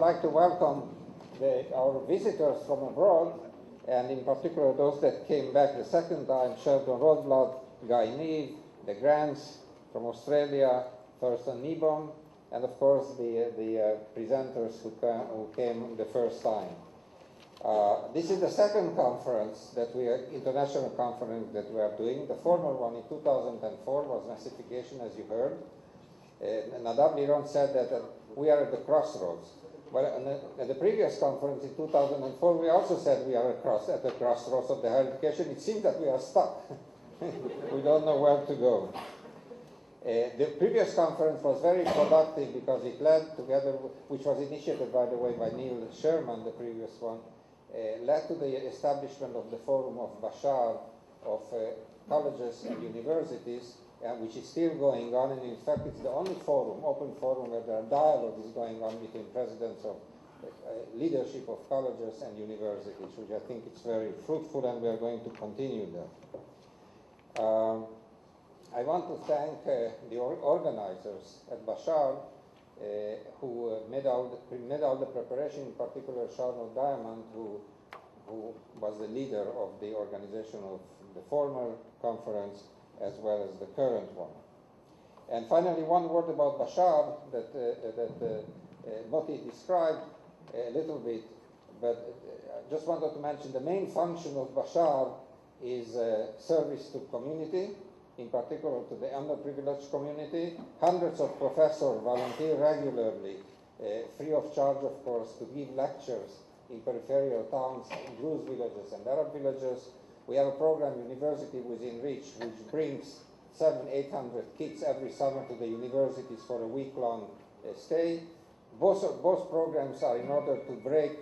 I'd like to welcome our visitors from abroad, and in particular those that came back the second time, Sheldon Rothblatt, Guy Neave, the Grants from Australia, Thurston Neaman, and of course the presenters who came the first time. This is the second conference international conference that we are doing. The former one in 2004 was Massification, as you heard. Nadav Liron said that we are at the crossroads. Well, at the previous conference in 2004, we also said we are at the crossroads of the higher education. It seems that we are stuck. We don't know where to go. The previous conference was very productive because it led together, which was initiated, by the way, by Neil Sherman, the previous one, led to the establishment of the Forum of Bashar of colleges and universities, which is still going on, and in fact it's the only forum, open forum, where there are dialogue is going on between presidents of leadership of colleges and universities, which I think is very fruitful, and we are going to continue that. I want to thank the organizers at Bashar who made all the preparation, in particular Charles Diamond, who was the leader of the organization of the former conference as well as the current one. And finally, one word about Bashar that Moti described a little bit, but I just wanted to mention the main function of Bashar is service to community, in particular to the underprivileged community. Hundreds of professors volunteer regularly, free of charge, of course, to give lectures in peripheral towns, Druze villages and Arab villages. We have a program, University Within Reach, which brings 700-800 kids every summer to the universities for a week-long stay. Both programs are in order to break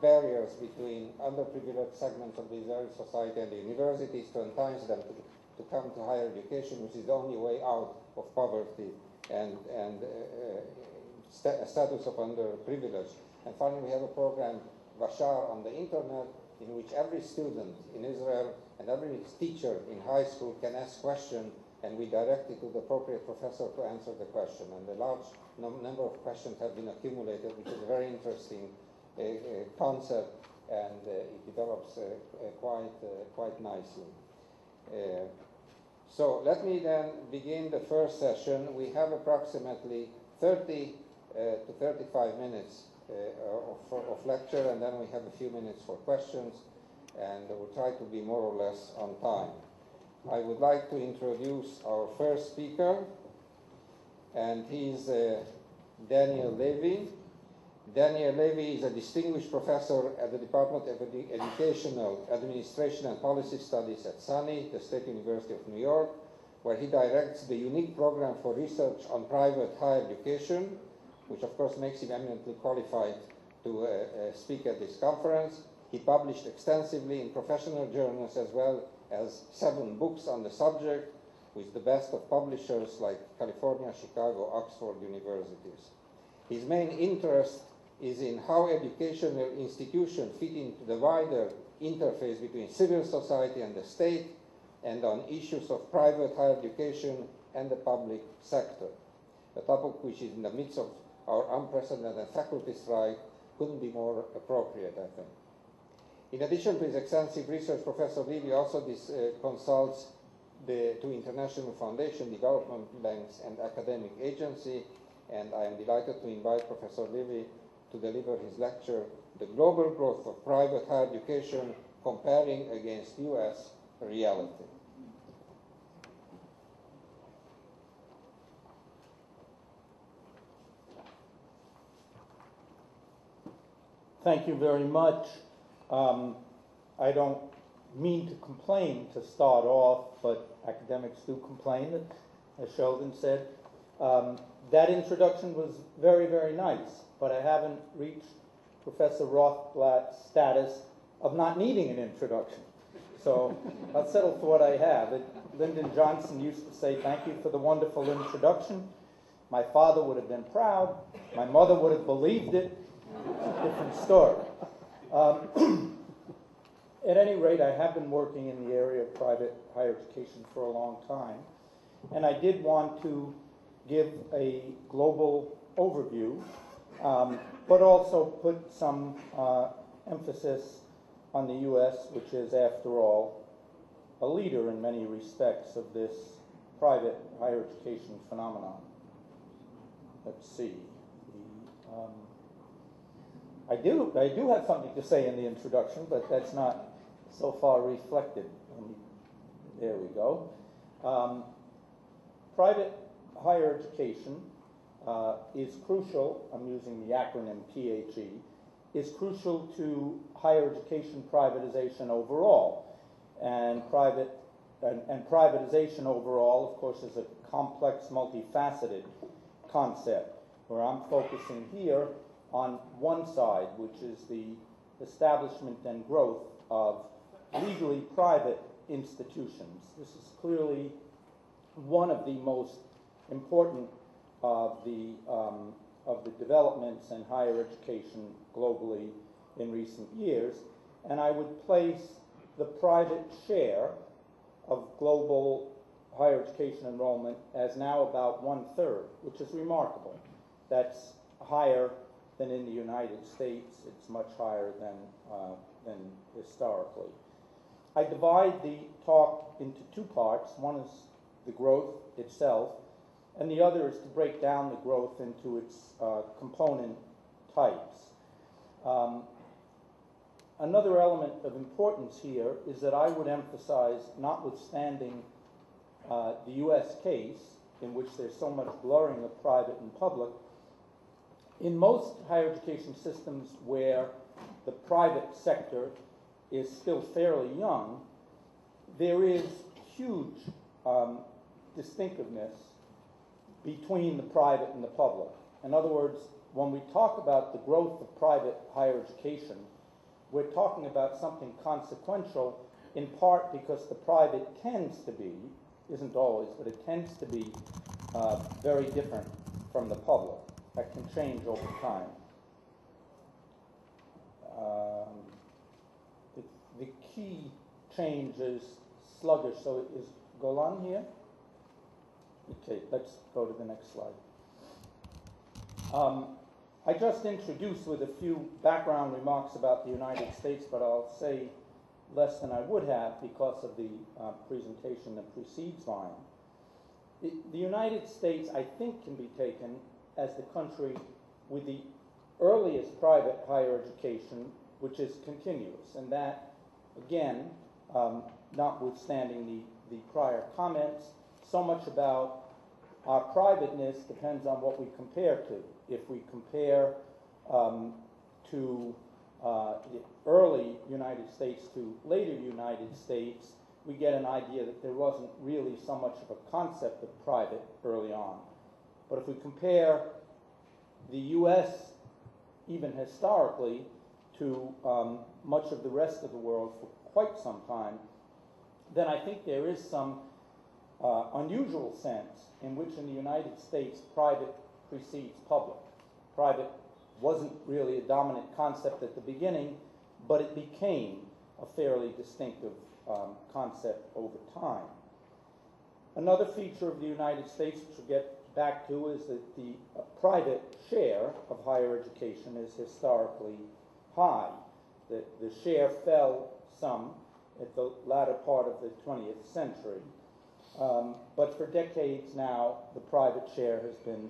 barriers between underprivileged segments of the Israeli society and the universities, to entice them to come to higher education, which is the only way out of poverty and status of underprivileged. And finally, we have a program, Bashar, on the internet, in which every student in Israel and every teacher in high school can ask questions, and we direct it to the appropriate professor to answer the question. And a large number of questions have been accumulated, which is a very interesting concept, and it develops quite nicely. So let me then begin the first session. We have approximately 30 to 35 minutes of lecture, and then we have a few minutes for questions, and we'll try to be more or less on time. I would like to introduce our first speaker, and he's Daniel Levy. Daniel Levy is a distinguished professor at the Department of Educational Administration and Policy Studies at SUNY, the State University of New York, where he directs the unique program for research on private higher education, which of course makes him eminently qualified to speak at this conference. He published extensively in professional journals as well as 7 books on the subject, with the best of publishers like California, Chicago, Oxford universities. His main interest is in how educational institutions fit into the wider interface between civil society and the state, and on issues of private higher education and the public sector, a topic which is in the midst of our unprecedented faculty strike couldn't be more appropriate, I think. In addition to his extensive research, Professor Levy also consults the two international foundation, development banks, and academic agency, and I am delighted to invite Professor Levy to deliver his lecture, The Global Growth of Private Higher Education, Comparing Against U.S. Reality. Thank you very much. I don't mean to complain to start off, but academics do complain, as Sheldon said. That introduction was very, very nice, but I haven't reached Professor Rothblatt's status of not needing an introduction. So I'll settle for what I have. Lyndon Johnson used to say, "Thank you for the wonderful introduction." My father would have been proud. My mother would have believed it. It's a different story. At any rate, I have been working in the area of private higher education for a long time, and I did want to give a global overview but also put some emphasis on the U.S., which is, after all, a leader in many respects of this private higher education phenomenon. Let's see. I do have something to say in the introduction, but that's not so far reflected. There we go. Private higher education is crucial, I'm using the acronym PHE, is crucial to higher education privatization overall. And privatization overall, of course, is a complex, multifaceted concept, where I'm focusing here on one side, which is the establishment and growth of legally private institutions. This is clearly one of the most important of the developments in higher education globally in recent years, and I would place the private share of global higher education enrollment as now about 1/3, which is remarkable. That's higher than in the United States. It's much higher than historically. I divide the talk into two parts. One is the growth itself, and the other is to break down the growth into its component types. Another element of importance here is that I would emphasize, notwithstanding the U.S. case, in which there's so much blurring of private and public, in most higher education systems where the private sector is still fairly young, there is huge distinctiveness between the private and the public. In other words, when we talk about the growth of private higher education, we're talking about something consequential, in part because the private tends to be, isn't always, but it tends to be very different from the public. That can change over time. The key change is sluggish. So is Golan here? Okay, let's go to the next slide. I just introduced with a few background remarks about the United States, but I'll say less than I would have because of the presentation that precedes mine. The United States, I think, can be taken as the country with the earliest private higher education, which is continuous. And that, again, notwithstanding the prior comments, so much about our privateness depends on what we compare to. If we compare to the early United States to later United States, we get an idea that there wasn't really so much of a concept of private early on. But if we compare the U.S., even historically, to much of the rest of the world for quite some time, then I think there is some unusual sense in which in the United States private precedes public. Private wasn't really a dominant concept at the beginning, but it became a fairly distinctive concept over time. Another feature of the United States, which we'll get back to, is that the private share of higher education is historically high. The share fell some at the latter part of the 20th century. But for decades now, the private share has been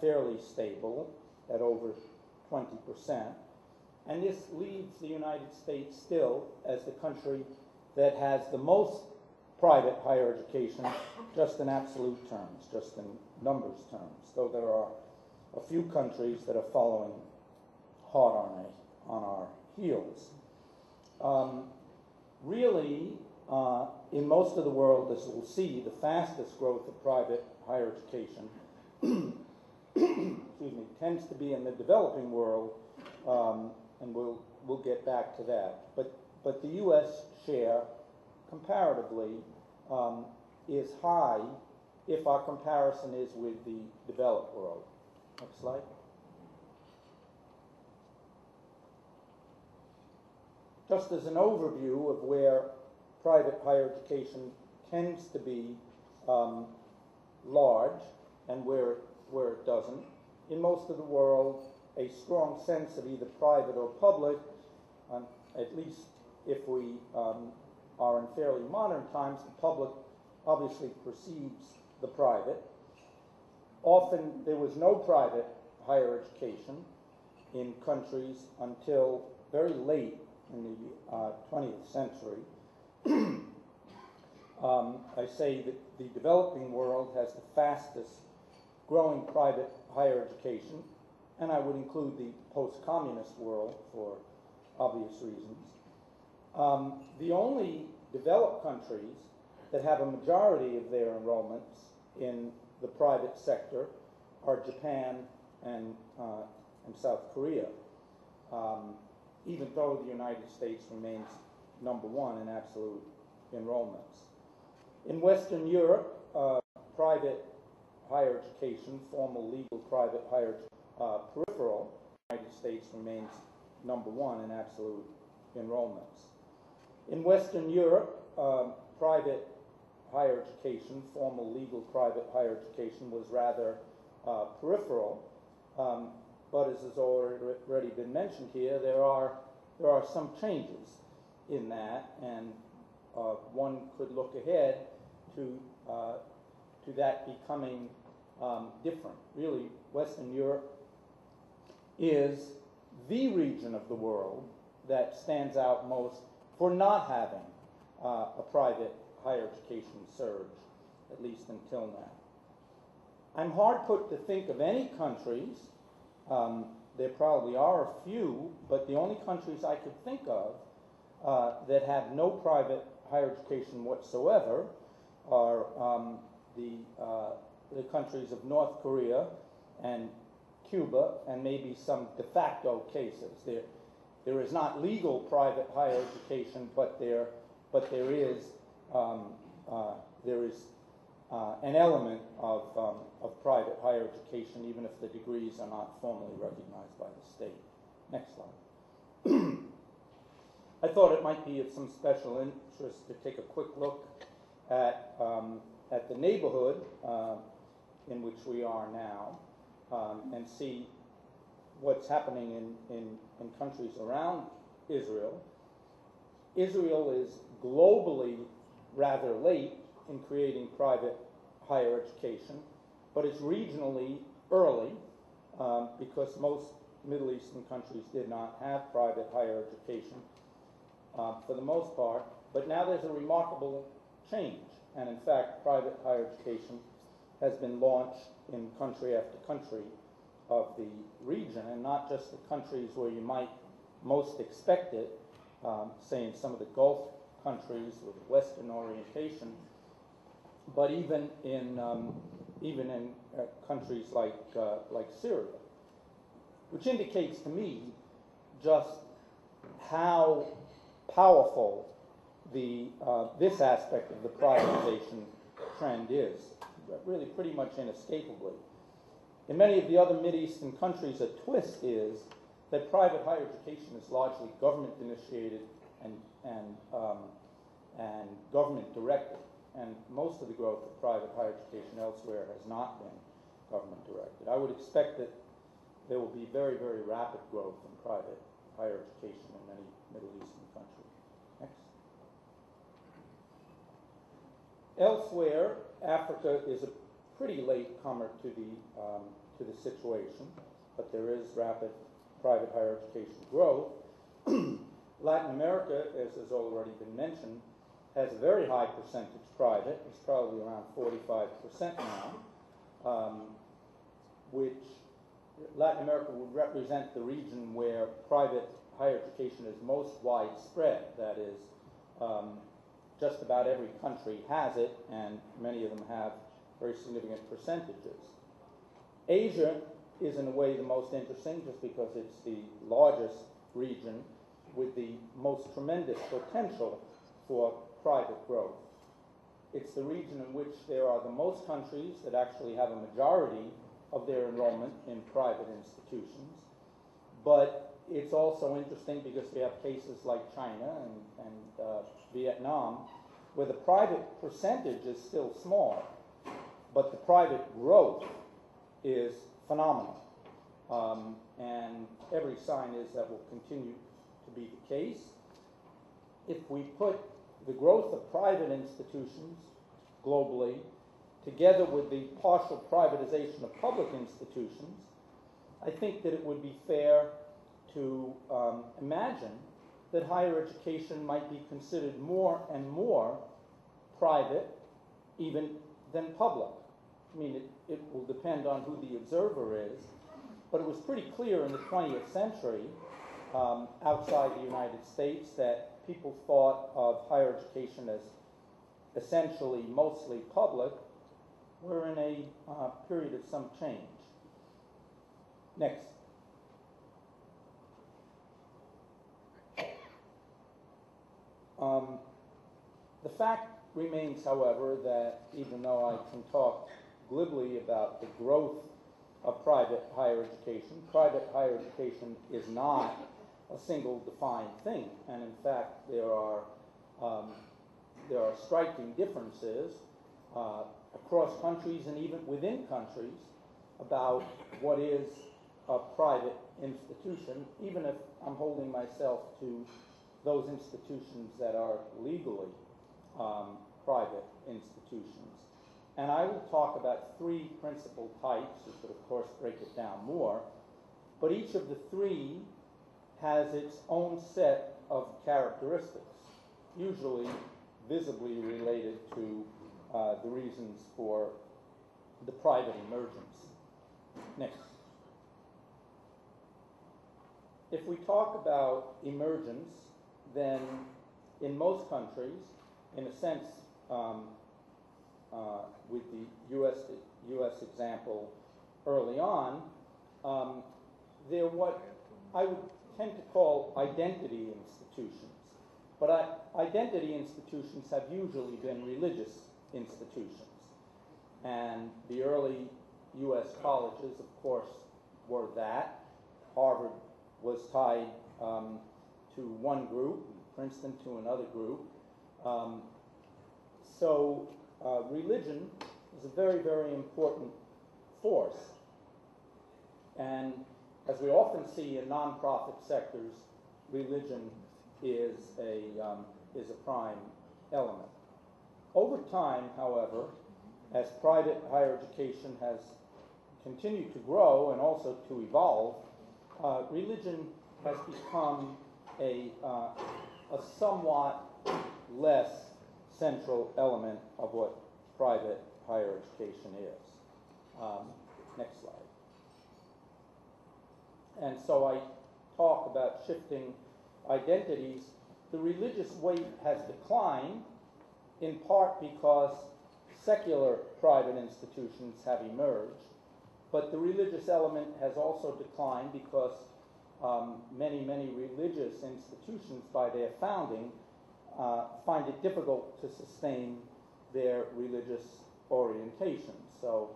fairly stable at over 20%. And this leaves the United States still as the country that has the most private higher education, just in absolute terms, just in numbers terms, though there are a few countries that are following hard on our heels. Really, in most of the world, as we'll see, the fastest growth of private higher education excuse me, tends to be in the developing world, and we'll get back to that. But the U.S. share, comparatively, is high if our comparison is with the developed world. Next slide. Just as an overview of where private higher education tends to be large and where it doesn't. In most of the world, a strong sense of either private or public, at least if we are in fairly modern times. The public obviously precedes the private. Often there was no private higher education in countries until very late in the 20th century. I say that the developing world has the fastest growing private higher education, and I would include the post-communist world for obvious reasons. The only developed countries that have a majority of their enrollments in the private sector are Japan and South Korea, even though the United States remains number one in absolute enrollments. In Western Europe, private higher education, formal legal private higher peripheral, the United States remains number one in absolute enrollments. In Western Europe, private higher education, formal legal private higher education, was rather peripheral, but as has already been mentioned here, there are some changes in that, and one could look ahead to that becoming different. Really, Western Europe is the region of the world that stands out most for not having a private higher education surge, at least until now. I'm hard put to think of any countries, there probably are a few, but the only countries I could think of that have no private higher education whatsoever are the countries of North Korea and Cuba, and maybe some de facto cases. There is not legal private higher education, but there is an element of private higher education, even if the degrees are not formally recognized by the state. Next slide. I thought it might be of some special interest to take a quick look at the neighborhood in which we are now, and see what's happening in countries around Israel. Israel is globally rather late in creating private higher education, but it's regionally early because most Middle Eastern countries did not have private higher education for the most part. But now there's a remarkable change, and in fact, private higher education has been launched in country after country of the region, and not just the countries where you might most expect it, say in some of the Gulf countries with Western orientation, but even in countries like Syria, which indicates to me just how powerful this aspect of the privatization trend is, really pretty much inescapably. In many of the other Mideastern countries, a twist is that private higher education is largely government initiated and government directed, and most of the growth of private higher education elsewhere has not been government directed. I would expect that there will be very, very rapid growth in private higher education in many Middle Eastern countries. Next. Elsewhere, Africa is a pretty late comer to the situation, but there is rapid private higher education growth. Latin America, as has already been mentioned, has a very high percentage private. It's probably around 45% now, which Latin America would represent the region where private higher education is most widespread. That is, just about every country has it, and many of them have very significant percentages. Asia is in a way the most interesting, just because it's the largest region with the most tremendous potential for private growth. It's the region in which there are the most countries that actually have a majority of their enrollment in private institutions. But it's also interesting because we have cases like China and Vietnam, where the private percentage is still small, but the private growth is phenomenal. and every sign is that will continue to be the case. If we put the growth of private institutions globally together with the partial privatization of public institutions, I think that it would be fair to imagine that higher education might be considered more and more private even than public. I mean, it will depend on who the observer is, but it was pretty clear in the 20th century outside the United States that people thought of higher education as essentially mostly public. We're in a period of some change. Next. The fact remains, however, that even though I can talk glibly about the growth of private higher education is not a single defined thing. And in fact, there are striking differences across countries and even within countries about what is a private institution, even if I'm holding myself to those institutions that are legally private institutions. And I will talk about three principal types. You could, of course, break it down more. But each of the three has its own set of characteristics, usually visibly related to the reasons for the private emergence. Next. If we talk about emergence, then in most countries, in a sense, with the U.S. example early on, they're what I would tend to call identity institutions. But identity institutions have usually been religious institutions. And the early U.S. colleges, of course, were that. Harvard was tied to one group, Princeton to another group. So religion is a very, very important force. And as we often see in nonprofit sectors, religion is a prime element. Over time, however, as private higher education has continued to grow and also to evolve, religion has become a somewhat less central element of what private higher education is. Next slide. And so I talk about shifting identities. The religious weight has declined, in part because secular private institutions have emerged, but the religious element has also declined because many, many religious institutions, by their founding, find it difficult to sustain their religious orientation. So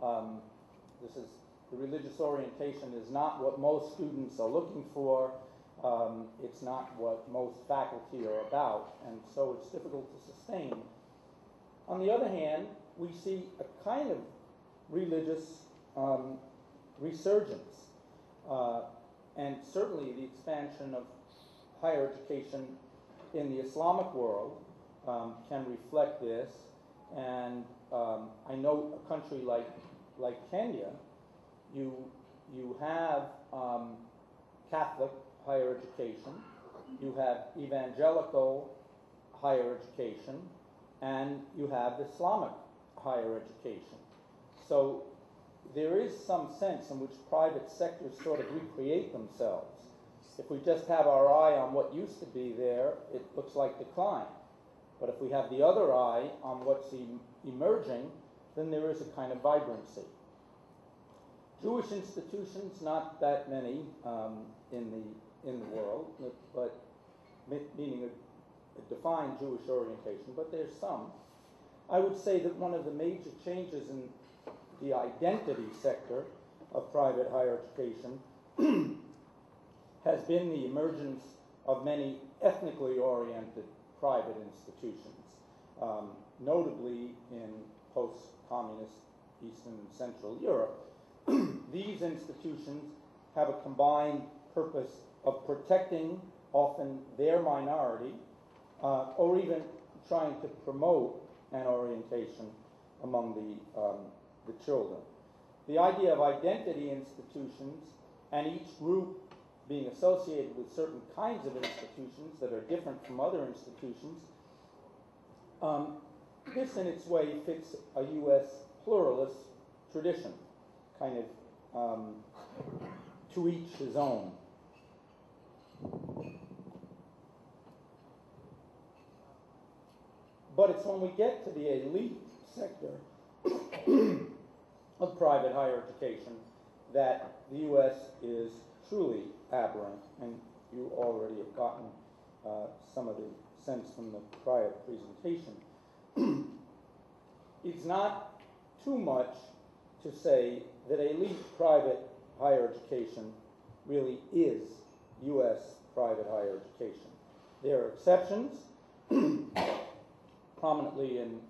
the religious orientation is not what most students are looking for. It's not what most faculty are about, and so it's difficult to sustain. On the other hand, we see a kind of religious resurgence, and certainly the expansion of higher education in the Islamic world can reflect this. And I know a country like Kenya, you have Catholic higher education, you have evangelical higher education, and you have Islamic higher education. So there is some sense in which private sectors sort of recreate themselves. If we just have our eye on what used to be there, it looks like decline. But if we have the other eye on what's emerging, then there is a kind of vibrancy. Jewish institutions, not that many in the world, but meaning a defined Jewish orientation, but there's some. I would say that one of the major changes in the identity sector of private higher education has been the emergence of many ethnically oriented private institutions, notably in post-communist Eastern and Central Europe. These institutions have a combined purpose of protecting often their minority, or even trying to promote an orientation among the children. The idea of identity institutions and each group being associated with certain kinds of institutions that are different from other institutions, this in its way fits a U.S. pluralist tradition, kind of to each his own. But it's when we get to the elite sector of private higher education that the U.S. is truly aberrant, and you already have gotten some of the sense from the prior presentation. It's not too much to say that elite private higher education really is U.S. private higher education. There are exceptions, prominently in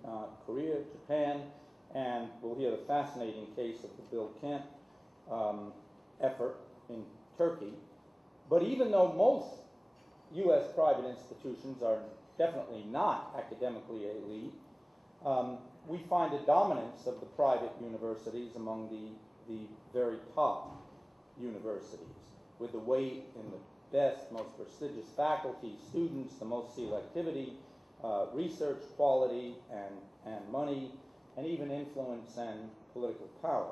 Korea, Japan, and we'll hear the fascinating case of the Bill Kent effort in Turkey. But even though most U.S. private institutions are definitely not academically elite, we find a dominance of the private universities among the very top universities, with the weight in the best, most prestigious faculty, students, the most selectivity, research quality, and money, and even influence and political power.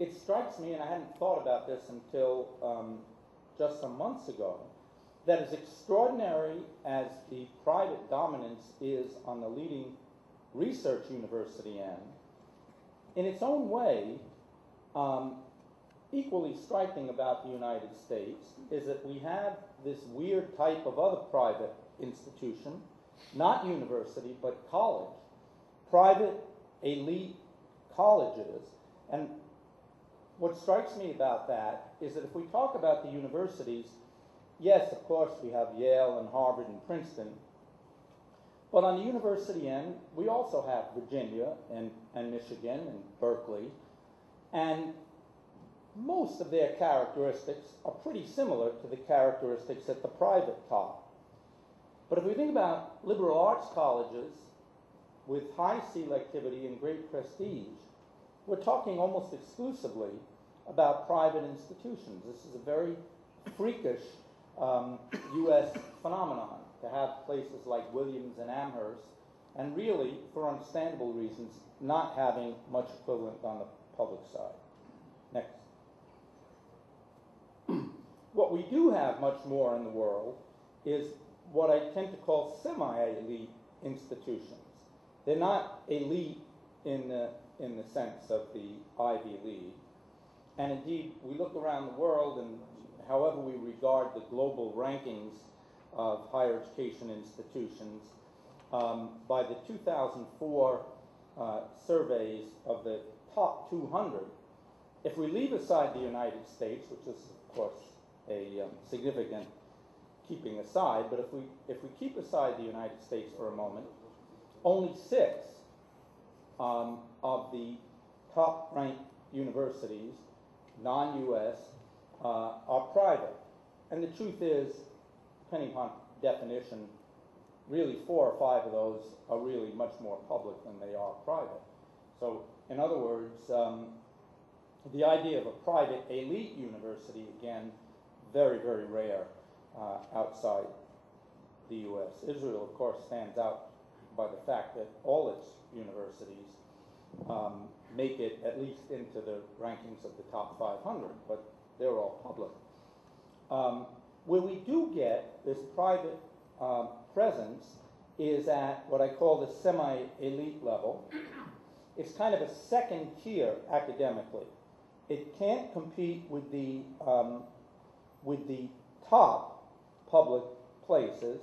It strikes me, and I hadn't thought about this until just some months ago, that as extraordinary as the private dominance is on the leading research university end, in its own way, equally striking about the United States is that we have this weird type of other private institution, not university, but college, private elite colleges. And what strikes me about that is that if we talk about the universities, yes, of course, we have Yale and Harvard and Princeton, but on the university end, we also have Virginia and Michigan and Berkeley, and most of their characteristics are pretty similar to the characteristics at the private top. But if we think about liberal arts colleges with high selectivity and great prestige, we're talking almost exclusively about private institutions. This is a very freakish U.S. phenomenon, to have places like Williams and Amherst, and really, for understandable reasons, not having much equivalent on the public side. Next. What we do have much more in the world is what I tend to call semi-elite institutions. They're not elite in the sense of the Ivy League. And indeed, we look around the world, and however we regard the global rankings of higher education institutions, by the 2004 surveys of the top 200, if we leave aside the United States, which is, of course, a significant keeping aside, but if we keep aside the United States for a moment, only 6 of the top-ranked universities, non-U.S., are private. And the truth is, depending upon definition, really 4 or 5 of those are really much more public than they are private. So, in other words, the idea of a private elite university, again, very, very rare outside the U.S. Israel, of course, stands out by the fact that all its universities make it at least into the rankings of the top 500, but they're all public. Where we do get this private presence is at what I call the semi-elite level. It's kind of a second tier academically. It can't compete with the top public places,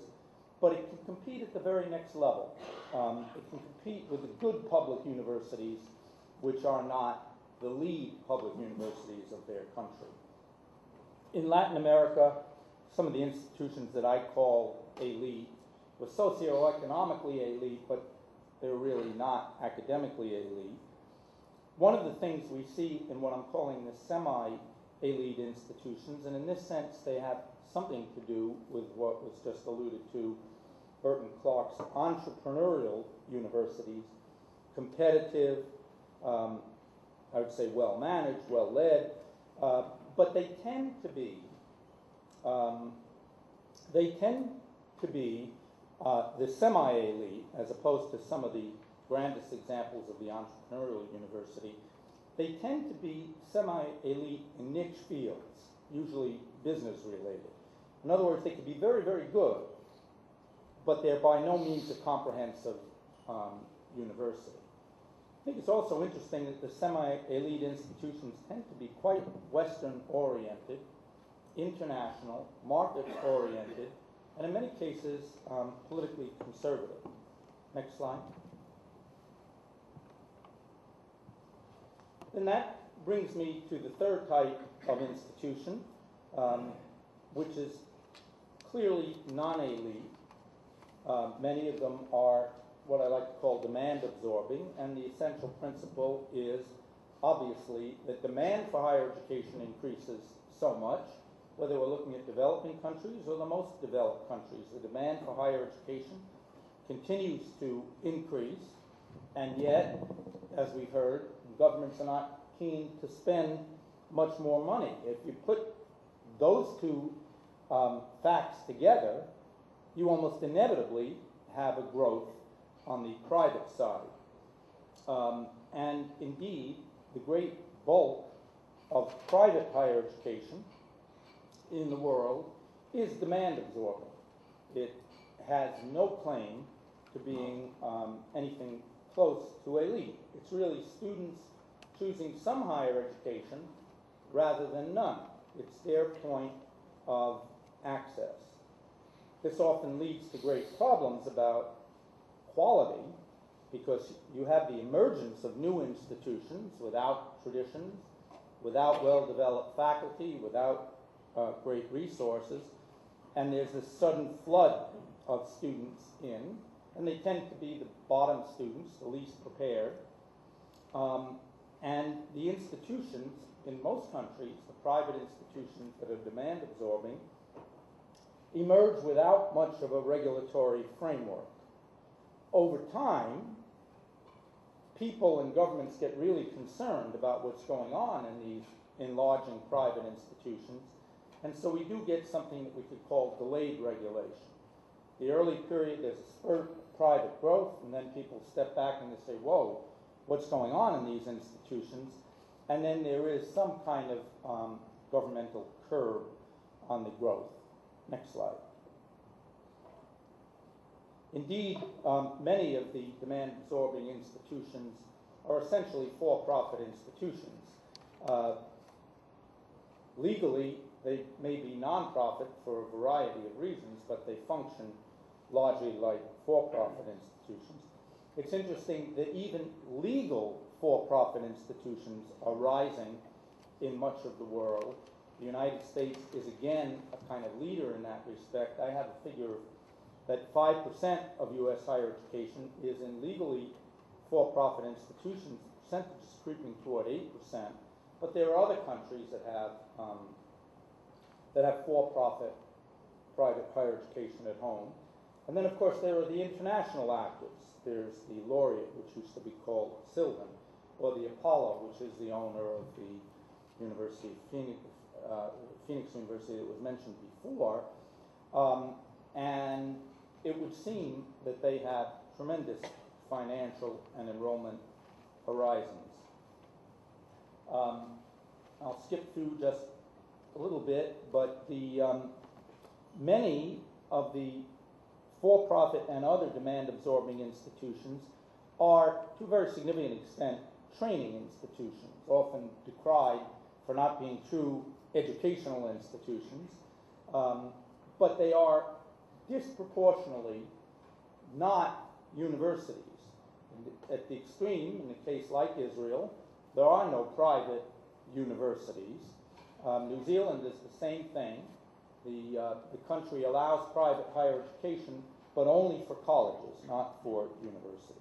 but it can compete at the very next level. It can compete with the good public universities, which are not the lead public universities of their country. In Latin America, some of the institutions that I call elite were socioeconomically elite, but they're really not academically elite. One of the things we see in what I'm calling the semi elite institutions, and in this sense they have something to do with what was just alluded to, Burton Clark's entrepreneurial universities, competitive, I would say well-managed, well-led, but they tend to be the semi-elite, as opposed to some of the grandest examples of the entrepreneurial university. They tend to be semi-elite in niche fields, usually business-related. In other words, they could be very, very good, but they're by no means a comprehensive university. I think it's also interesting that the semi-elite institutions tend to be quite Western-oriented, international, market-oriented, and in many cases, politically conservative. Next slide. And that brings me to the third type of institution, which is clearly non-elite. Many of them are what I like to call demand absorbing, and the essential principle is obviously that demand for higher education increases so much, whether we're looking at developing countries or the most developed countries. The demand for higher education continues to increase, and yet, as we've heard, governments are not keen to spend much more money. If you put those two facts together, you almost inevitably have a growth on the private side. And indeed, the great bulk of private higher education in the world is demand absorbing. It has no claim to being anything close to elite. It's really students choosing some higher education rather than none. It's their point of access. This often leads to great problems about quality, because you have the emergence of new institutions without traditions, without well-developed faculty, without great resources, and there's this sudden flood of students in, and they tend to be the bottom students, the least prepared. And the institutions in most countries, the private institutions that are demand absorbing, emerge without much of a regulatory framework. Over time, people and governments get really concerned about what's going on in these enlarging private institutions, and so we do get something that we could call delayed regulation. The early period, there's a spurt of private growth, and then people step back and they say, whoa, what's going on in these institutions? And then there is some kind of governmental curb on the growth. Next slide. Indeed, many of the demand-absorbing institutions are essentially for-profit institutions. Legally, they may be non-profit for a variety of reasons, but they function largely like for-profit institutions. It's interesting that even legal for-profit institutions are rising in much of the world. The United States is again a kind of leader in that respect. I have a figure that 5% of U.S. higher education is in legally for-profit institutions. The percentage is creeping toward 8%, but there are other countries that have for-profit private higher education at home. And then, of course, there are the international actors. There's the Laureate, which used to be called Sylvan, or the Apollo, which is the owner of the University of Phoenix, Phoenix University that was mentioned before. And it would seem that they have tremendous financial and enrollment horizons. I'll skip through just a little bit, but the many of the for-profit and other demand-absorbing institutions are, to a very significant extent, training institutions, often decried for not being true educational institutions, but they are disproportionately not universities. At the extreme, in a case like Israel, there are no private universities. New Zealand is the same thing. The country allows private higher education, but only for colleges, not for universities.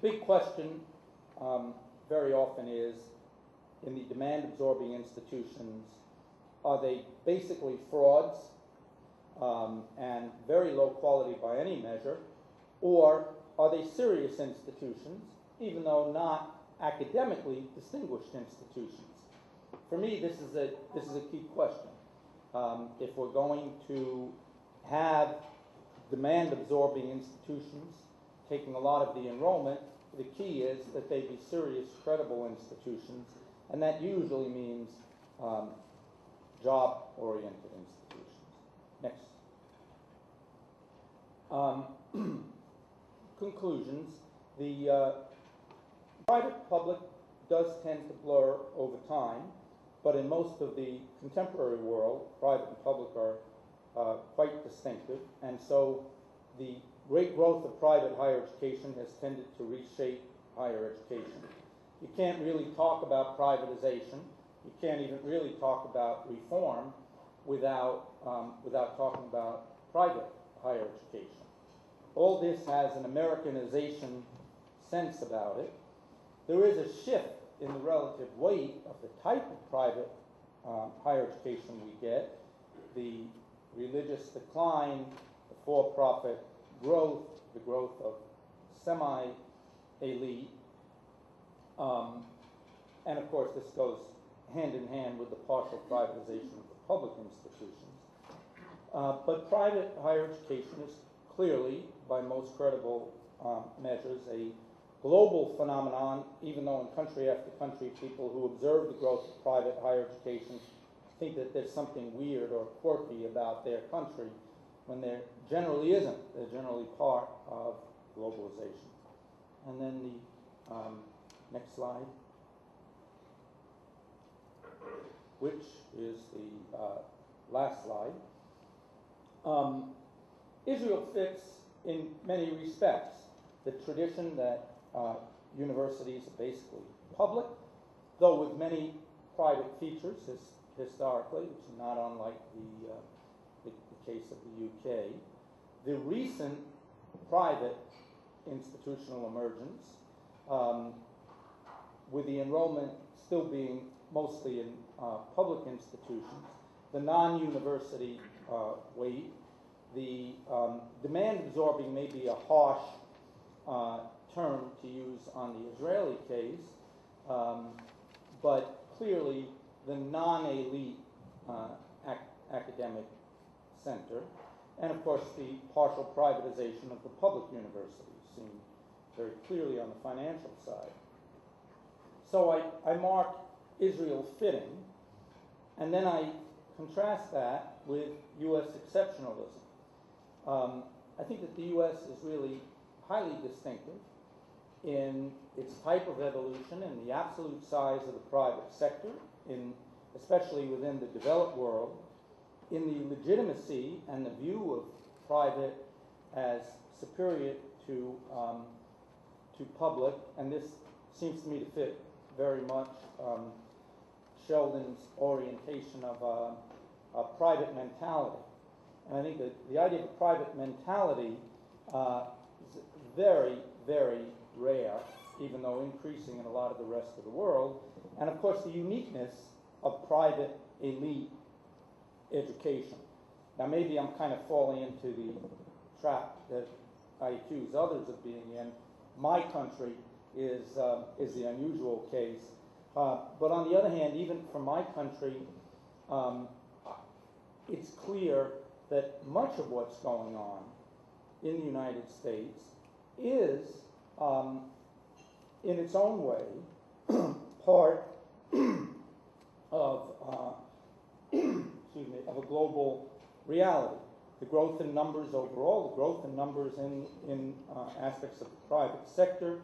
Big question very often is, in the demand-absorbing institutions, are they basically frauds and very low quality by any measure, or are they serious institutions, even though not academically distinguished institutions? For me, this is a key question. If we're going to have demand-absorbing institutions taking a lot of the enrollment, the key is that they be serious, credible institutions, and that usually means job-oriented institutions. Next. Conclusions. The private-public does tend to blur over time, but in most of the contemporary world, private and public are quite distinctive, and so the great growth of private higher education has tended to reshape higher education. You can't really talk about privatization. You can't even really talk about reform without talking about private higher education. All this has an Americanization sense about it. There is a shift in the relative weight of the type of private higher education we get, the religious decline, the for-profit growth, the growth of semi-elite, and of course this goes hand in hand with the partial privatization of the public institutions. But private higher education is clearly, by most credible measures, a global phenomenon, even though in country after country people who observe the growth of private higher education think that there's something weird or quirky about their country, when there generally isn't. They're generally part of globalization. And then the next slide, which is the last slide. Israel fits in many respects the tradition that universities are basically public, though with many private features historically, which is not unlike the case of the UK. The recent private institutional emergence, with the enrollment still being mostly in public institutions, the non-university weight, the demand-absorbing may be a harsh term to use on the Israeli case, but clearly the non-elite academic center, and of course the partial privatization of the public universities seen very clearly on the financial side. So I mark Israel fitting, and then I contrast that with U.S. exceptionalism. I think that the U.S. is really highly distinctive in its type of evolution and the absolute size of the private sector, especially within the developed world, in the legitimacy and the view of private as superior to public, and this seems to me to fit very much Sheldon's orientation of a private mentality. And I think that the idea of a private mentality is very, very rare, even though increasing in a lot of the rest of the world. And of course, the uniqueness of private elite education. Now, maybe I'm kind of falling into the trap that I accuse others of being in. My country is the unusual case. But on the other hand, even for my country, it's clear that much of what's going on in the United States is, in its own way, part of of a global reality. The growth in numbers overall, the growth in numbers in aspects of the private sector,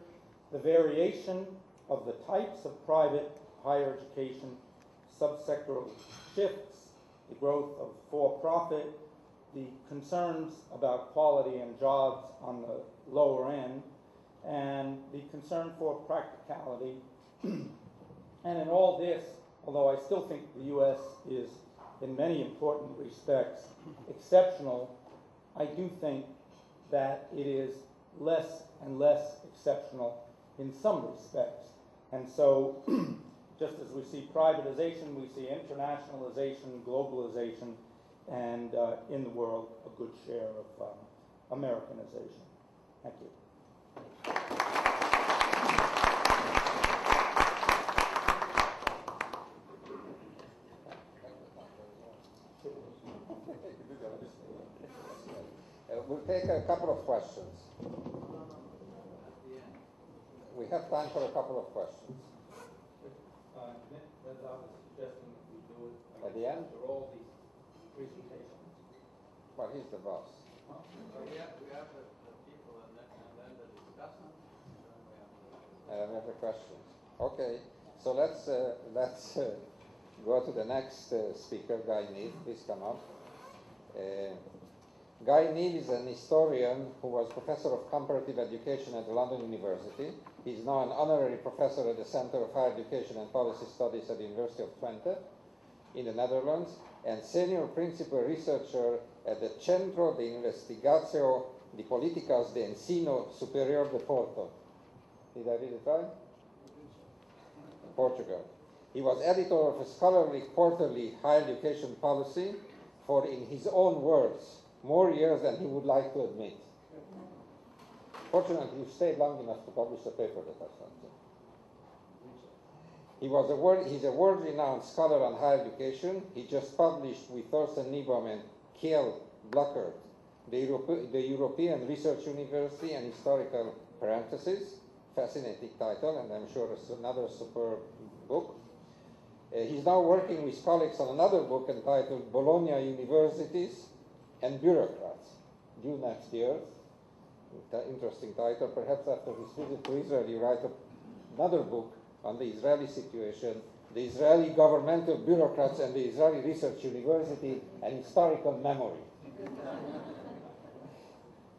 the variation of the types of private higher education, subsectoral shifts, the growth of for-profit, the concerns about quality and jobs on the lower end, and the concern for practicality. And in all this, although I still think the U.S. is in many important respects exceptional, I do think that it is less and less exceptional in some respects. And so just as we see privatization, we see internationalization, globalization, and in the world, a good share of Americanization. Thank you. We'll take a couple of questions. We have time for a couple of questions. I was suggesting that we do it At the end? after all these presentations. Well, he's the boss. So we have the people and then the discussant. And then the questions. Okay, so let's go to the next speaker, Guy Neave. Please come up. Guy Neave is an historian who was professor of comparative education at London University. He's now an honorary professor at the Centre of Higher Education and Policy Studies at the University of Twente in the Netherlands, and senior principal researcher at the Centro de Investigacão de Politicas de Ensino Superior de Porto. Did I read it right? Portugal. He was editor of a scholarly quarterly higher education policy for, in his own words, more years than he would like to admit. Fortunately, you stayed long enough to publish a paper that I sent you. He's a world-renowned scholar on higher education. He just published with Thorsten Niebaum and Kjell Blackert, the European Research University and Historical Parentheses. Fascinating title, and I'm sure it's another superb book. He's now working with colleagues on another book entitled Bologna Universities and Bureaucrats, due next year. Interesting title. Perhaps after his visit to Israel, you write another book on the Israeli situation, the Israeli governmental bureaucrats and the Israeli Research University, and historical memory.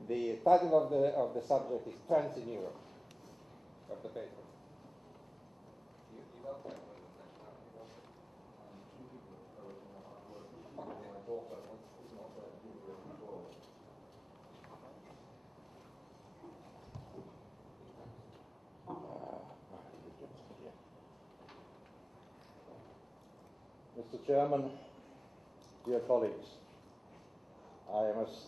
The title of the subject is Trends in Europe, of the paper. Mr. Chairman, dear colleagues, I must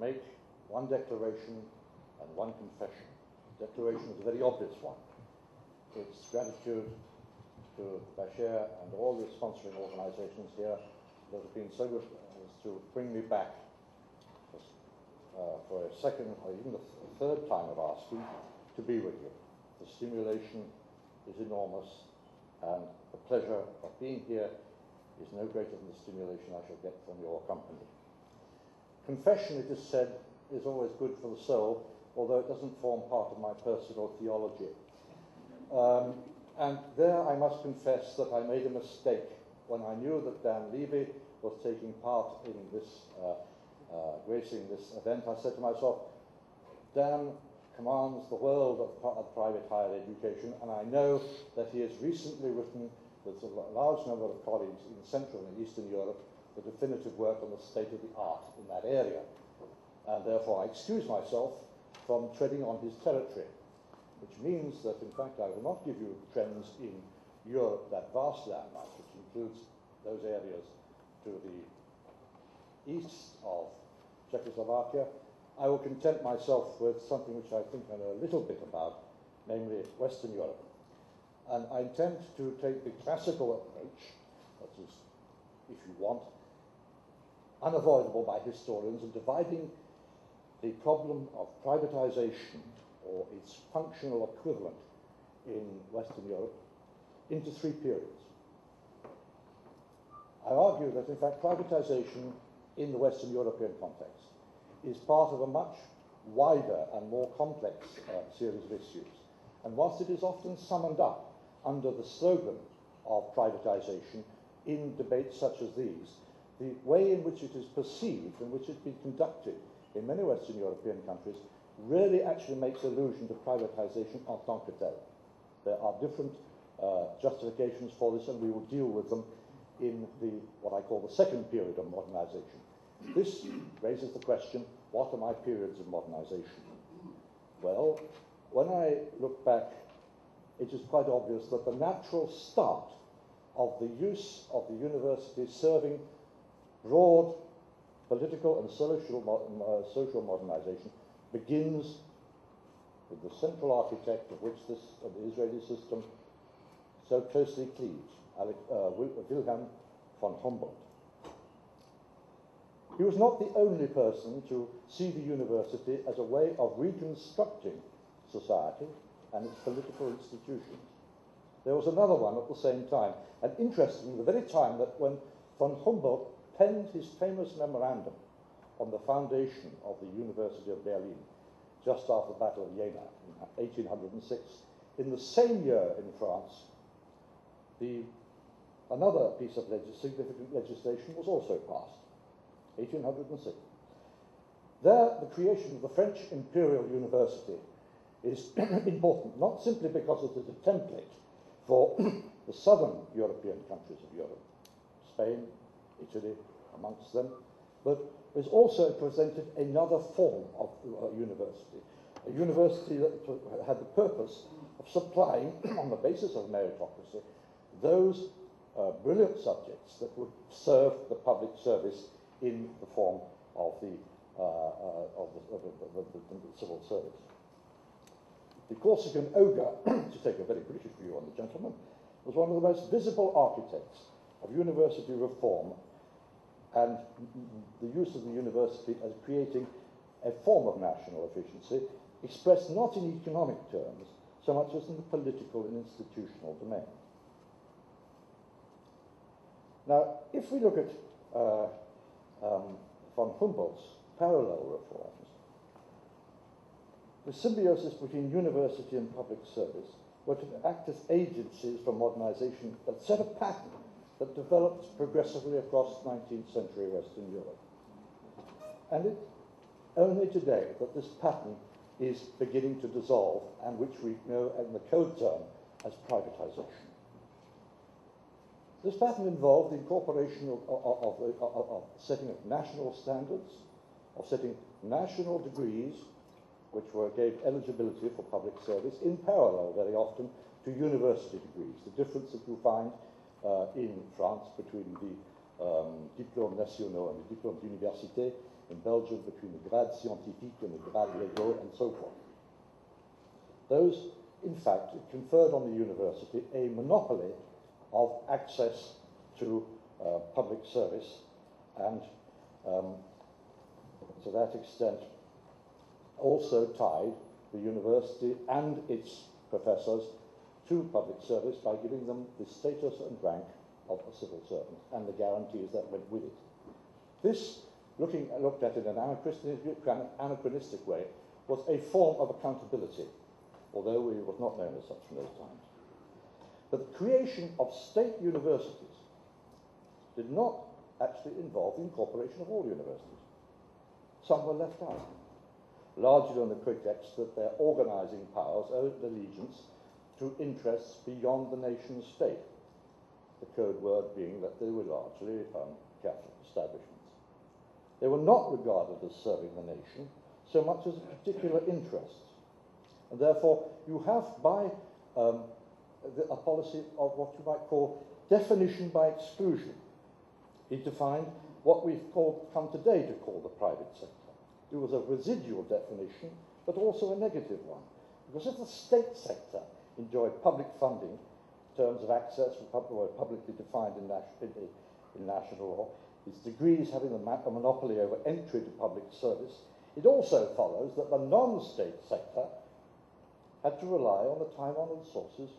make one declaration and one confession. The declaration is a very obvious one. It's gratitude to Bashir and all the sponsoring organizations here that have been so good as to bring me back for a second or even the third time of asking to be with you. The stimulation is enormous, and the pleasure of being here is no greater than the stimulation I shall get from your company. Confession, it is said, is always good for the soul, although it doesn't form part of my personal theology. And there I must confess that I made a mistake when I knew that Dan Levy was taking part in this, gracing this event. I said to myself, Dan commands the world of private higher education, and I know that he has recently written with a large number of colleagues in Central and Eastern Europe the definitive work on the state of the art in that area. And therefore I excuse myself from treading on his territory, which means that in fact I will not give you trends in Europe, that vast landmass, which includes those areas to the east of Czechoslovakia. I will content myself with something which I think I know a little bit about, namely Western Europe. And I intend to take the classical approach, that is, if you want, unavoidable by historians, of dividing the problem of privatization, or its functional equivalent in Western Europe, into three periods. I argue that, in fact, privatization in the Western European context is part of a much wider and more complex series of issues. And whilst it is often summoned up under the slogan of privatization in debates such as these, the way in which it is perceived and which it's been conducted in many Western European countries really actually makes allusion to privatization en tant que tel. There are different justifications for this, and we will deal with them in what I call the second period of modernization. This raises the question, what are my periods of modernization? Well, when I look back it is quite obvious that the natural start of the use of the university serving broad political and social modernization begins with the central architect of which the Israeli system so closely cleaves, Wilhelm von Humboldt. He was not the only person to see the university as a way of reconstructing society and its political institutions. There was another one at the same time, and interestingly, the very time that when von Humboldt penned his famous memorandum on the foundation of the University of Berlin, just after the Battle of Jena in 1806. In the same year in France, another piece of significant legislation was also passed, 1806. There, the creation of the French Imperial University is important, not simply because it is a template for the southern European countries of Europe, Spain, Italy, amongst them, but it also presented another form of university, a university that had the purpose of supplying, on the basis of meritocracy, those brilliant subjects that would serve the public service in the form of the civil service. The Corsican ogre, to take a very British view on the gentleman, was one of the most visible architects of university reform and the use of the university as creating a form of national efficiency expressed not in economic terms so much as in the political and institutional domain. Now, if we look at von Humboldt's parallel reforms, the symbiosis between university and public service were to act as agencies for modernization that set a pattern that developed progressively across 19th century Western Europe. And it's only today that this pattern is beginning to dissolve, and which we know in the code term as privatization. This pattern involved the incorporation of setting of national standards, of setting national degrees, which gave eligibility for public service, in parallel very often to university degrees. The difference that you find in France between the diplômes nationaux and the diplômes d'université, in Belgium between the grades scientifiques and the grades légaux, and so forth. Those, in fact, conferred on the university a monopoly of access to public service, and to that extent also tied the university and its professors to public service by giving them the status and rank of a civil servant and the guarantees that went with it. This, looked at in an anachronistic way, was a form of accountability, although it was not known as such in those times. But the creation of state universities did not actually involve the incorporation of all universities. Some were left out, largely on the pretext that their organizing powers owed allegiance to interests beyond the nation state, the code word being that they were largely Catholic establishments. They were not regarded as serving the nation so much as particular interests. And therefore, you have by a policy of what you might call definition by exclusion. He defined what we've come today to call the private sector. It was a residual definition, but also a negative one. Because if the state sector enjoyed public funding in terms of access, were publicly defined in national law, its degrees having a monopoly over entry to public service, it also follows that the non-state sector had to rely on the time-honored sources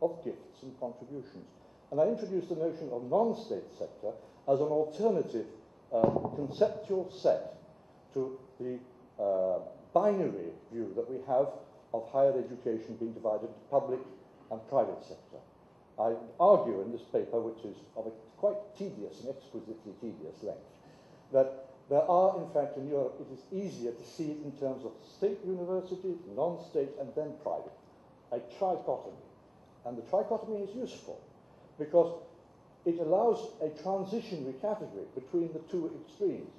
of gifts and contributions. And I introduced the notion of non-state sector as an alternative conceptual set to the binary view that we have of higher education being divided into public and private sector. I argue in this paper, which is of a quite tedious and exquisitely tedious length, that there are, in fact, in Europe, it is easier to see it in terms of state universities, non-state, and then private, a trichotomy. And the trichotomy is useful because it allows a transitionary category between the two extremes.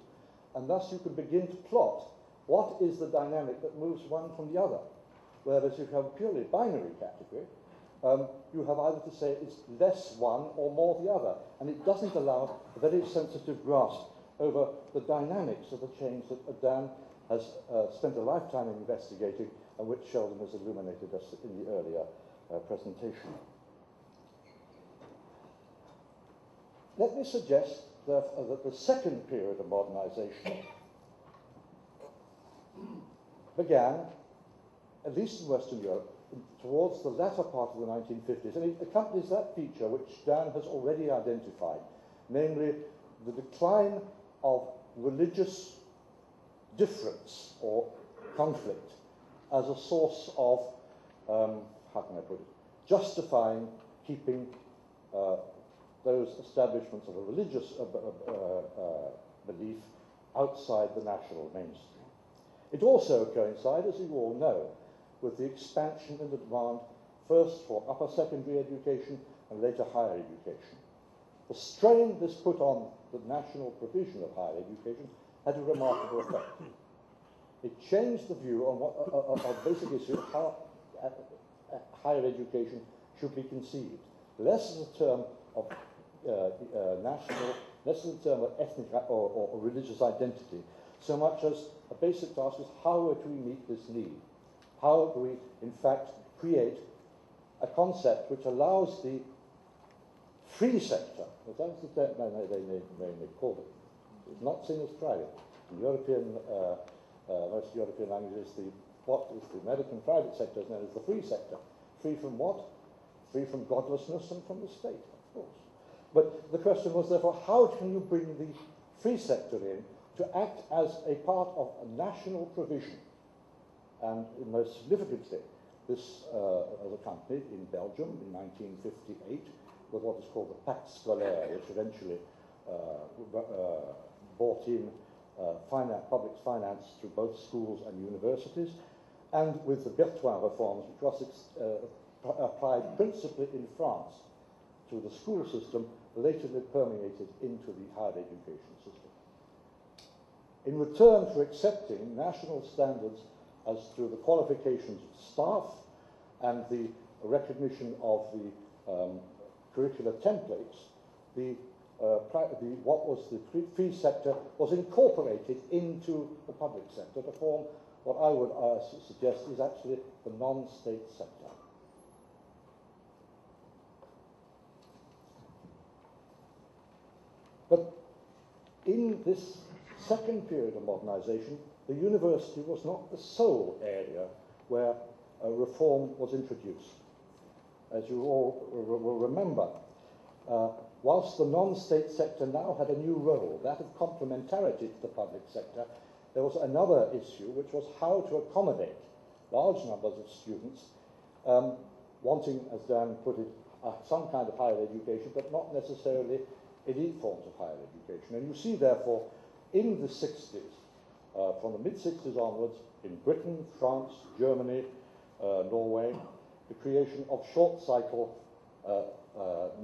And thus you can begin to plot what is the dynamic that moves one from the other. Whereas if you have a purely binary category, you have either to say it's less one or more the other, and it doesn't allow a very sensitive grasp over the dynamics of the change that Dan has spent a lifetime investigating, and which Sheldon has illuminated us in the earlier presentation. Let me suggest that the second period of modernization began, at least in Western Europe, towards the latter part of the 1950s, and it accompanies that feature which Dan has already identified, namely the decline of religious difference or conflict as a source of, how can I put it, justifying keeping those establishments of a religious belief outside the national mainstream. It also coincided, as you all know, with the expansion in the demand first for upper secondary education and later higher education. The strain this put on the national provision of higher education had a remarkable effect. It changed the view on what basic issue of how higher education should be conceived. Less as a term of national, less as a term of ethnic or religious identity, so much as a basic task is how do we meet this need? How do we, in fact, create a concept which allows the free sector, that's the term they call it, it's not seen as private. In European, most European languages, what is the American private sector is known as the free sector. Free from what? Free from godlessness and from the state, of course. But the question was, therefore, how can you bring the free sector in to act as a part of a national provision? And most significantly, this was accompanied in Belgium in 1958 with what is called the Pacte Scolaire, which eventually brought in public finance through both schools and universities, and with the Bertois reforms, which was applied principally in France to the school system, later permeated into the higher education system. In return for accepting national standards as to the qualifications of staff and the recognition of the curricular templates, what was the free sector was incorporated into the public sector to form what I would suggest is actually the non-state sector. But in this second period of modernization, the university was not the sole area where a reform was introduced. As you all will remember, whilst the non-state sector now had a new role, that of complementarity to the public sector, there was another issue, which was how to accommodate large numbers of students wanting, as Dan put it, some kind of higher education, but not necessarily elite forms of higher education. And you see, therefore, in the 60s, from the mid-60s onwards, in Britain, France, Germany, Norway, the creation of short-cycle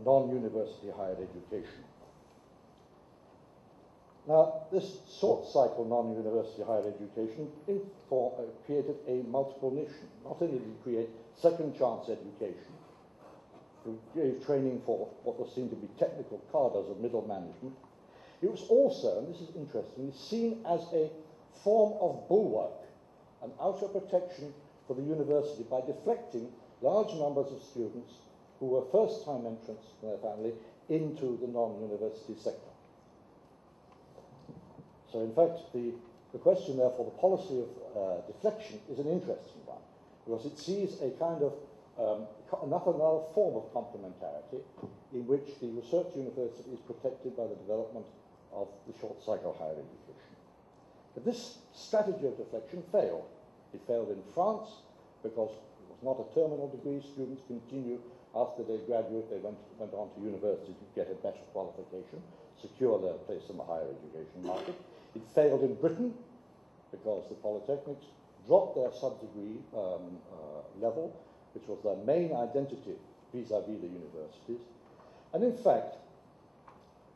non-university higher education. Now, this short-cycle non-university higher education created a multiple mission. Not only did it create second-chance education, it gave training for what was seen to be technical cadres of middle management, it was also, and this is interesting, seen as a form of bulwark, an outer protection for the university by deflecting large numbers of students who were first-time entrants in their family into the non-university sector. So in fact, the question therefore, the policy of deflection is an interesting one, because it sees a kind of another form of complementarity in which the research university is protected by the development of the short-cycle higher education. But this strategy of deflection failed. It failed in France because it was not a terminal degree. Students continue after they graduate, they went on to university to get a better qualification, secure their place in the higher education market. It failed in Britain because the polytechnics dropped their sub-degree level, which was their main identity vis-à-vis the universities. And in fact,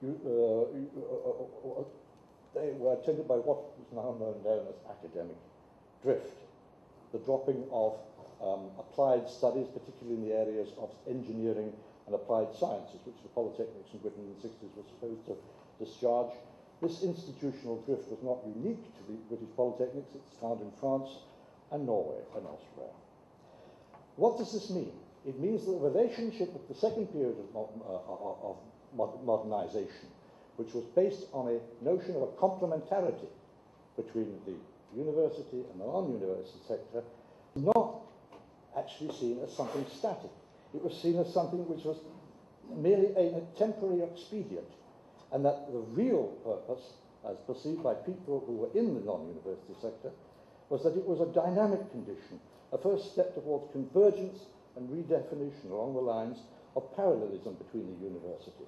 they were attended by what is now known as academic drift, the dropping of applied studies, particularly in the areas of engineering and applied sciences, which the polytechnics in Britain in the 60s were supposed to discharge. This institutional drift was not unique to the British polytechnics. It's found in France and Norway and elsewhere. What does this mean? It means that the relationship with the second period of modernization, which was based on a notion of a complementarity between the university and the non-university sector, was not actually seen as something static. It was seen as something which was merely a temporary expedient, and that the real purpose, as perceived by people who were in the non-university sector, was that it was a dynamic condition, a first step towards convergence and redefinition along the lines of parallelism between the university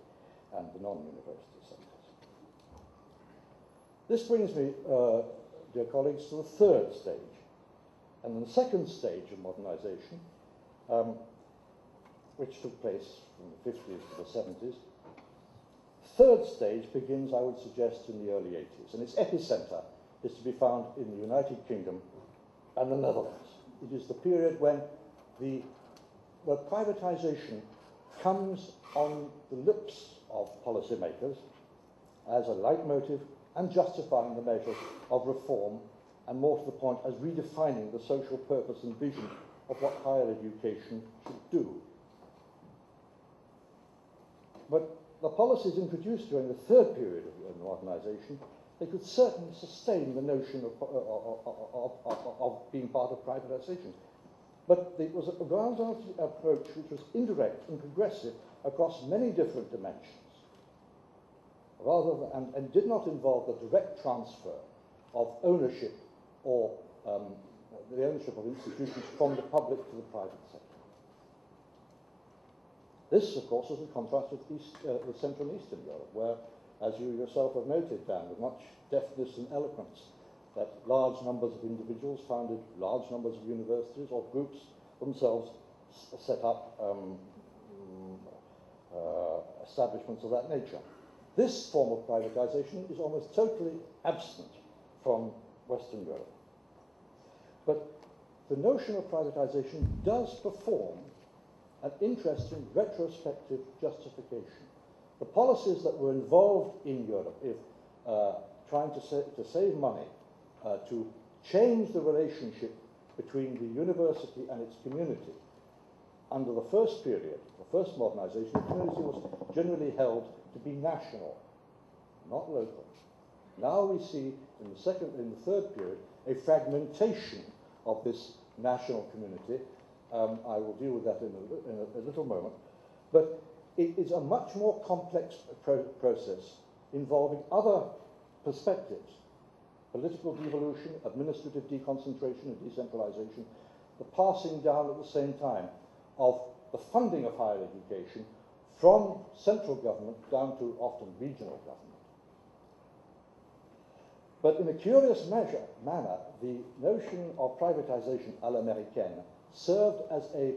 and the non-university sectors. This brings me, dear colleagues, to the third stage. And then the second stage of modernization, which took place from the 50s to the 70s, third stage begins, I would suggest, in the early 80s, and its epicenter is to be found in the United Kingdom and the Netherlands. It is the period when where privatization comes on the lips of policymakers as a leitmotif and justifying the measures of reform, and more to the point, as redefining the social purpose and vision of what higher education should do. But the policies introduced during the third period of modernization, they could certainly sustain the notion of being part of privatization. But it was a ground-up approach which was indirect and progressive across many different dimensions, and did not involve the direct transfer of ownership or the ownership of institutions from the public to the private sector. This, of course, is a contrast with Central and Eastern Europe, where, as you yourself have noted, Dan, with much deftness and eloquence, that large numbers of individuals founded large numbers of universities or groups themselves set up establishments of that nature. This form of privatization is almost totally absent from Western Europe. But the notion of privatization does perform an interesting retrospective justification. The policies that were involved in Europe, if trying to save money, to change the relationship between the university and its community, under the first period, the first modernization, the community was generally held to be national, not local. Now we see in the third period, a fragmentation of this national community. I will deal with that in a little moment. But it is a much more complex process involving other perspectives: political devolution, administrative deconcentration and decentralization, the passing down at the same time of the funding of higher education from central government down to often regional government. But in a curious manner, the notion of privatization à l'américaine served as a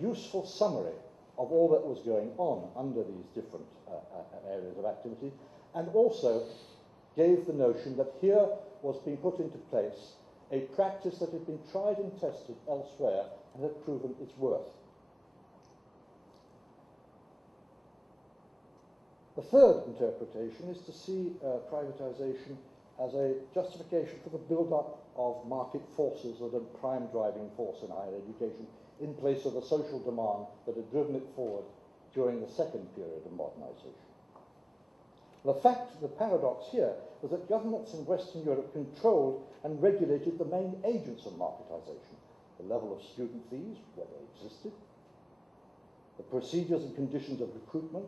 useful summary of all that was going on under these different areas of activity, and also gave the notion that here was being put into place a practice that had been tried and tested elsewhere and had proven its worth. The third interpretation is to see privatization as a justification for the build-up of market forces that are the prime driving force in higher education, in place of the social demand that had driven it forward during the second period of modernization. The paradox here was that governments in Western Europe controlled and regulated the main agents of marketization: the level of student fees, where they existed, the procedures and conditions of recruitment,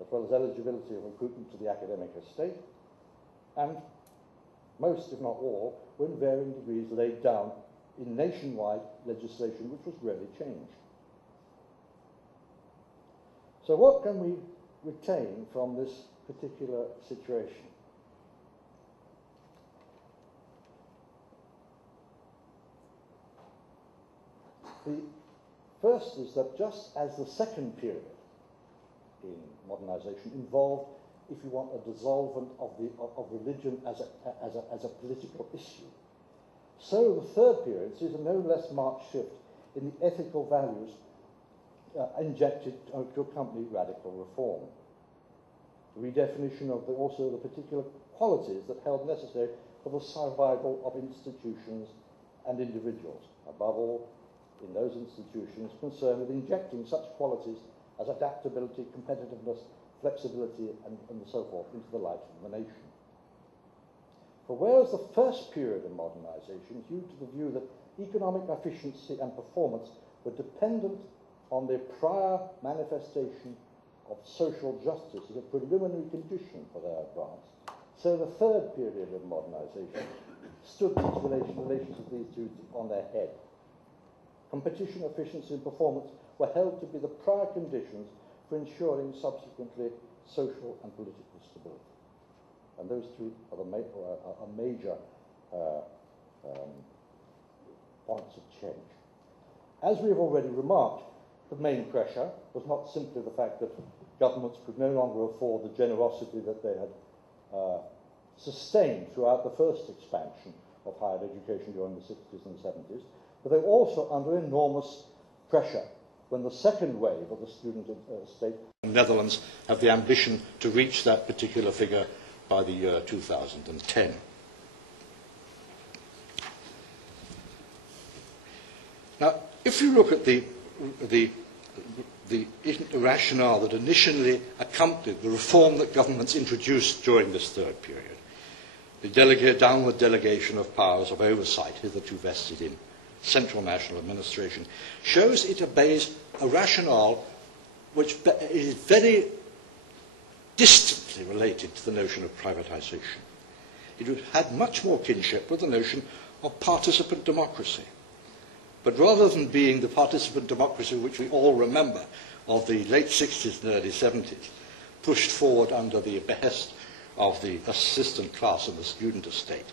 as well as eligibility of recruitment to the academic estate, and most, if not all, were in varying degrees laid down in nationwide legislation which was rarely changed. So what can we retain from this particular situation? The first is that just as the second period in modernization involved, if you want, a dissolvement of religion as a political issue, So the third period sees a no less marked shift in the ethical values injected to accompany radical reform. The redefinition of also the particular qualities that held necessary for the survival of institutions and individuals, above all in those institutions concerned with injecting such qualities as adaptability, competitiveness, flexibility, and so forth into the life of the nation. For whereas the first period of modernization hewed to the view that economic efficiency and performance were dependent on the prior manifestation of social justice as a preliminary condition for their advance, so the third period of modernization stood these relations of these two on their head. Competition, efficiency, and performance were held to be the prior conditions for ensuring subsequently social and political stability. And those two are major points of change. As we have already remarked, the main pressure was not simply the fact that governments could no longer afford the generosity that they had sustained throughout the first expansion of higher education during the 60s and 70s, but they were also under enormous pressure when the second wave of the student state in the Netherlands have the ambition to reach that particular figure by the year 2010. Now, if you look at the rationale that initially accompanied the reform that governments introduced during this third period, the downward delegation of powers of oversight hitherto vested in central national administration, shows it obeys a rationale which is very distantly related to the notion of privatization. It had much more kinship with the notion of participant democracy. But rather than being the participant democracy which we all remember of the late 60s and early 70s, pushed forward under the behest of the assistant class and the student estate,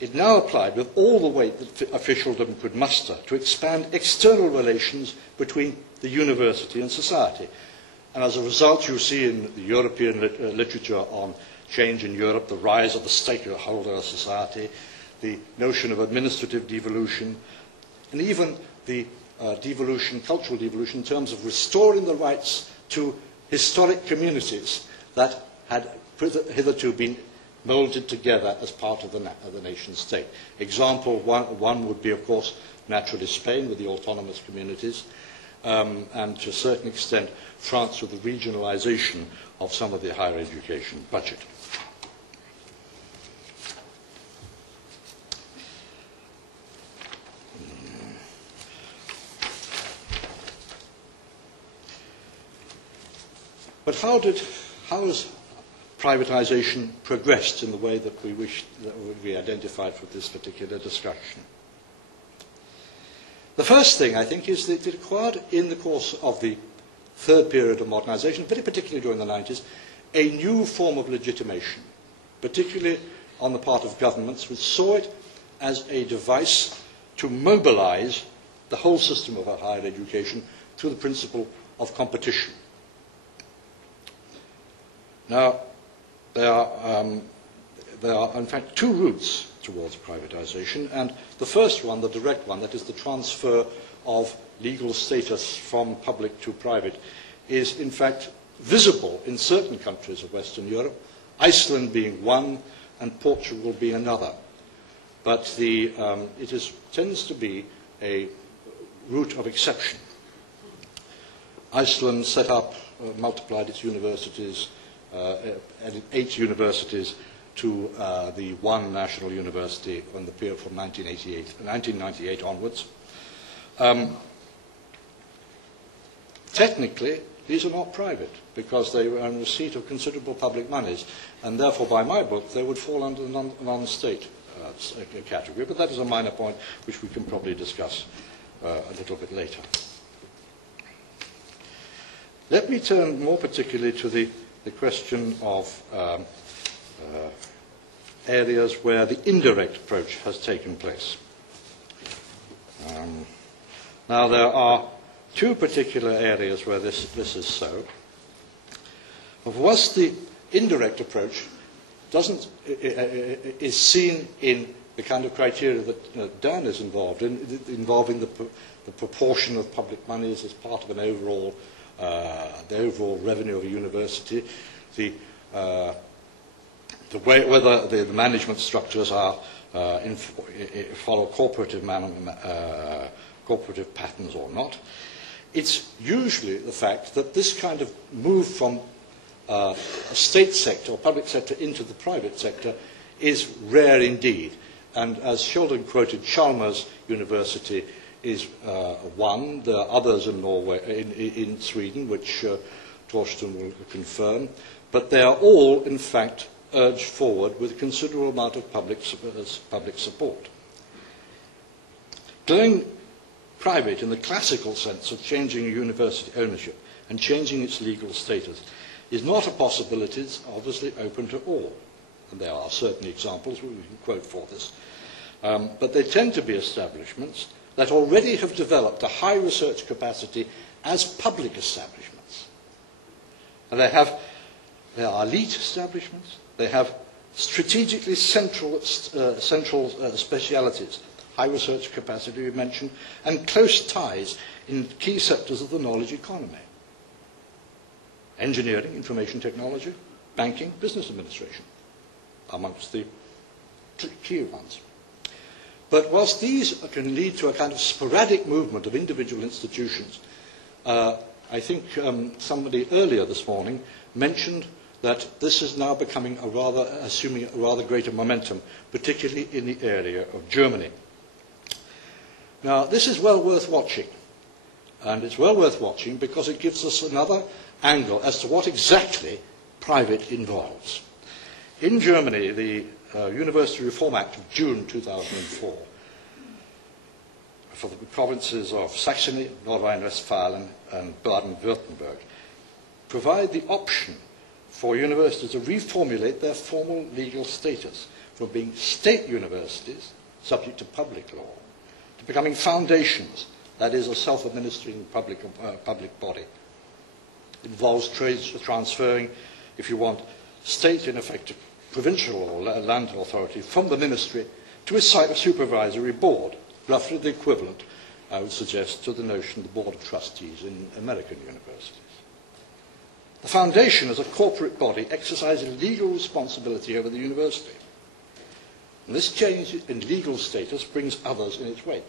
it now applied with all the weight that officialdom could muster to expand external relations between the university and society. And as a result, you see in the European literature on change in Europe, the rise of the stakeholder society, the notion of administrative devolution, and even the cultural devolution in terms of restoring the rights to historic communities that had hitherto been moulded together as part of the nation state. Example one would be, of course, naturally Spain with the autonomous communities, and to a certain extent France with the regionalisation of some of the higher education budget. But how has privatization progressed in the way that we identified for this particular discussion? The first thing, I think, is that it acquired in the course of the third period of modernization, very particularly during the 90s, a new form of legitimation, particularly on the part of governments, which saw it as a device to mobilize the whole system of higher education through the principle of competition. Now, there are in fact two routes towards privatization, and the first one, the direct one, that is the transfer of legal status from public to private, is in fact visible in certain countries of Western Europe, Iceland being one and Portugal being another. But it tends to be a route of exception. Iceland set up, multiplied its universities, added 8 universities to the one national university on the period from 1998 onwards. Technically, these are not private because they were in receipt of considerable public monies, and therefore, by my book, they would fall under the non-state category. But that is a minor point which we can probably discuss a little bit later. Let me turn more particularly to the question of areas where the indirect approach has taken place. Now, there are two particular areas where this is so. Whilst the indirect approach is seen in the kind of criteria that Dan is involved in, involving the proportion of public monies as part of an overall, the overall revenue of a university, the way, whether the management structures are follow cooperative patterns or not. It's usually the fact that this kind of move from a state sector or public sector into the private sector is rare indeed. And as Sheldon quoted, Chalmers University is one. There are others in Norway, in Sweden, which Torsten will confirm. But they are all, in fact, urged forward with a considerable amount of public support. Going private in the classical sense of changing university ownership and changing its legal status is not a possibility that's obviously open to all. And there are certain examples where we can quote for this. But they tend to be establishments that already have developed a high research capacity as public establishments. And they are elite establishments. They have strategically central specialities, high research capacity we mentioned, and close ties in key sectors of the knowledge economy. Engineering, information technology, banking, business administration, amongst the key ones. But whilst these can lead to a kind of sporadic movement of individual institutions, I think somebody earlier this morning mentioned that this is now becoming assuming a rather greater momentum, particularly in the area of Germany. Now, this is well worth watching. And it's well worth watching because it gives us another angle as to what exactly private involves. In Germany, the University Reform Act of June 2004, for the provinces of Saxony, North Rhine-Westphalia and Baden-Württemberg, provide the option for universities to reformulate their formal legal status from being state universities, subject to public law, to becoming foundations, that is, a self-administering public body. It involves transferring, if you want, state, in effect, provincial or land authority from the ministry to a supervisory board, roughly the equivalent, I would suggest, to the notion of the board of trustees in American universities. The foundation, as a corporate body, exercises legal responsibility over the university. And this change in legal status brings others in its wake.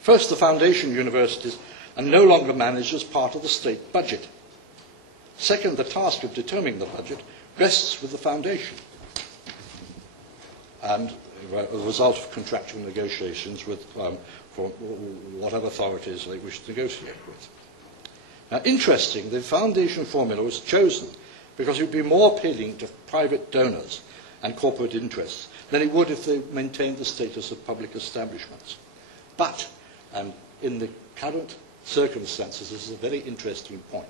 First, the foundation universities are no longer managed as part of the state budget. Second, the task of determining the budget rests with the foundation and as a result of contractual negotiations with for whatever authorities they wish to negotiate with. Now, interesting, the foundation formula was chosen because it would be more appealing to private donors and corporate interests than it would if they maintained the status of public establishments. But, and in the current circumstances, this is a very interesting point.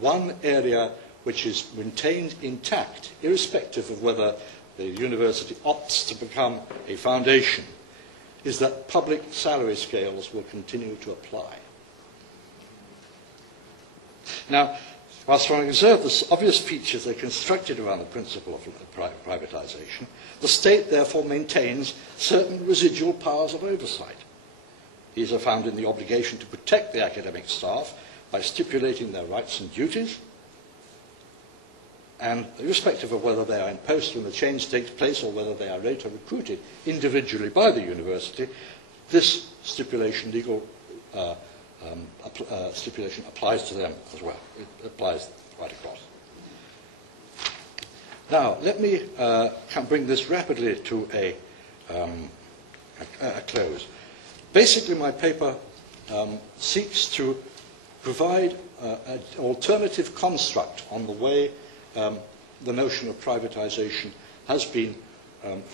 One area which is maintained intact, irrespective of whether the university opts to become a foundation, is that public salary scales will continue to apply. Now, whilst one observes the obvious features that are constructed around the principle of privatization, the state therefore maintains certain residual powers of oversight. These are found in the obligation to protect the academic staff by stipulating their rights and duties, and irrespective of whether they are in post when the change takes place or whether they are later recruited individually by the university, this stipulation, legal stipulation, applies to them as well. It applies right across. Now, let me bring this rapidly to a close. Basically, my paper seeks to provide an alternative construct on the way the notion of privatization has been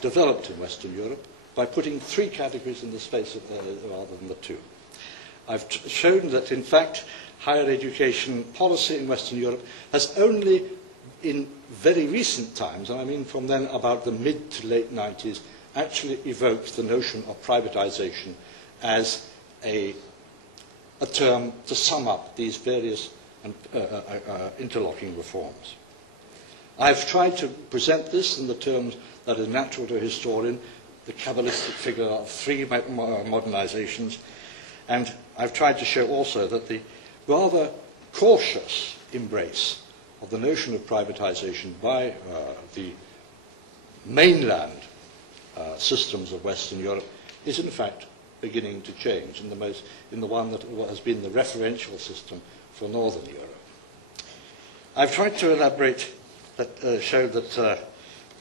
developed in Western Europe by putting three categories in the space of, rather than the two. I've shown that, in fact, higher education policy in Western Europe has only in very recent times, and I mean from then about the mid to late 90s, actually evoked the notion of privatization as a term to sum up these various interlocking reforms. I've tried to present this in the terms that are natural to a historian, the Kabbalistic figure of 3 modernizations. And I've tried to show also that the rather cautious embrace of the notion of privatization by the mainland systems of Western Europe is in fact beginning to change in the one that has been the referential system for Northern Europe. I've tried to elaborate, show that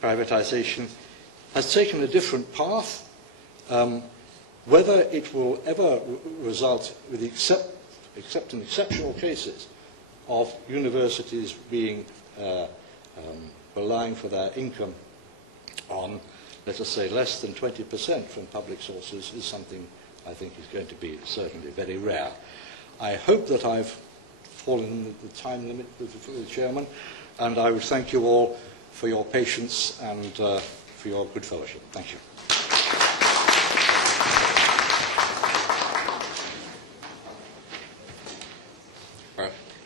privatization has taken a different path. Whether it will ever result, except in exceptional cases, of universities being relying for their income on, let us say, less than 20% from public sources is something I think is going to be certainly very rare. I hope that I've fallen the time limit with the Chairman, and I would thank you all for your patience and for your good fellowship. Thank you.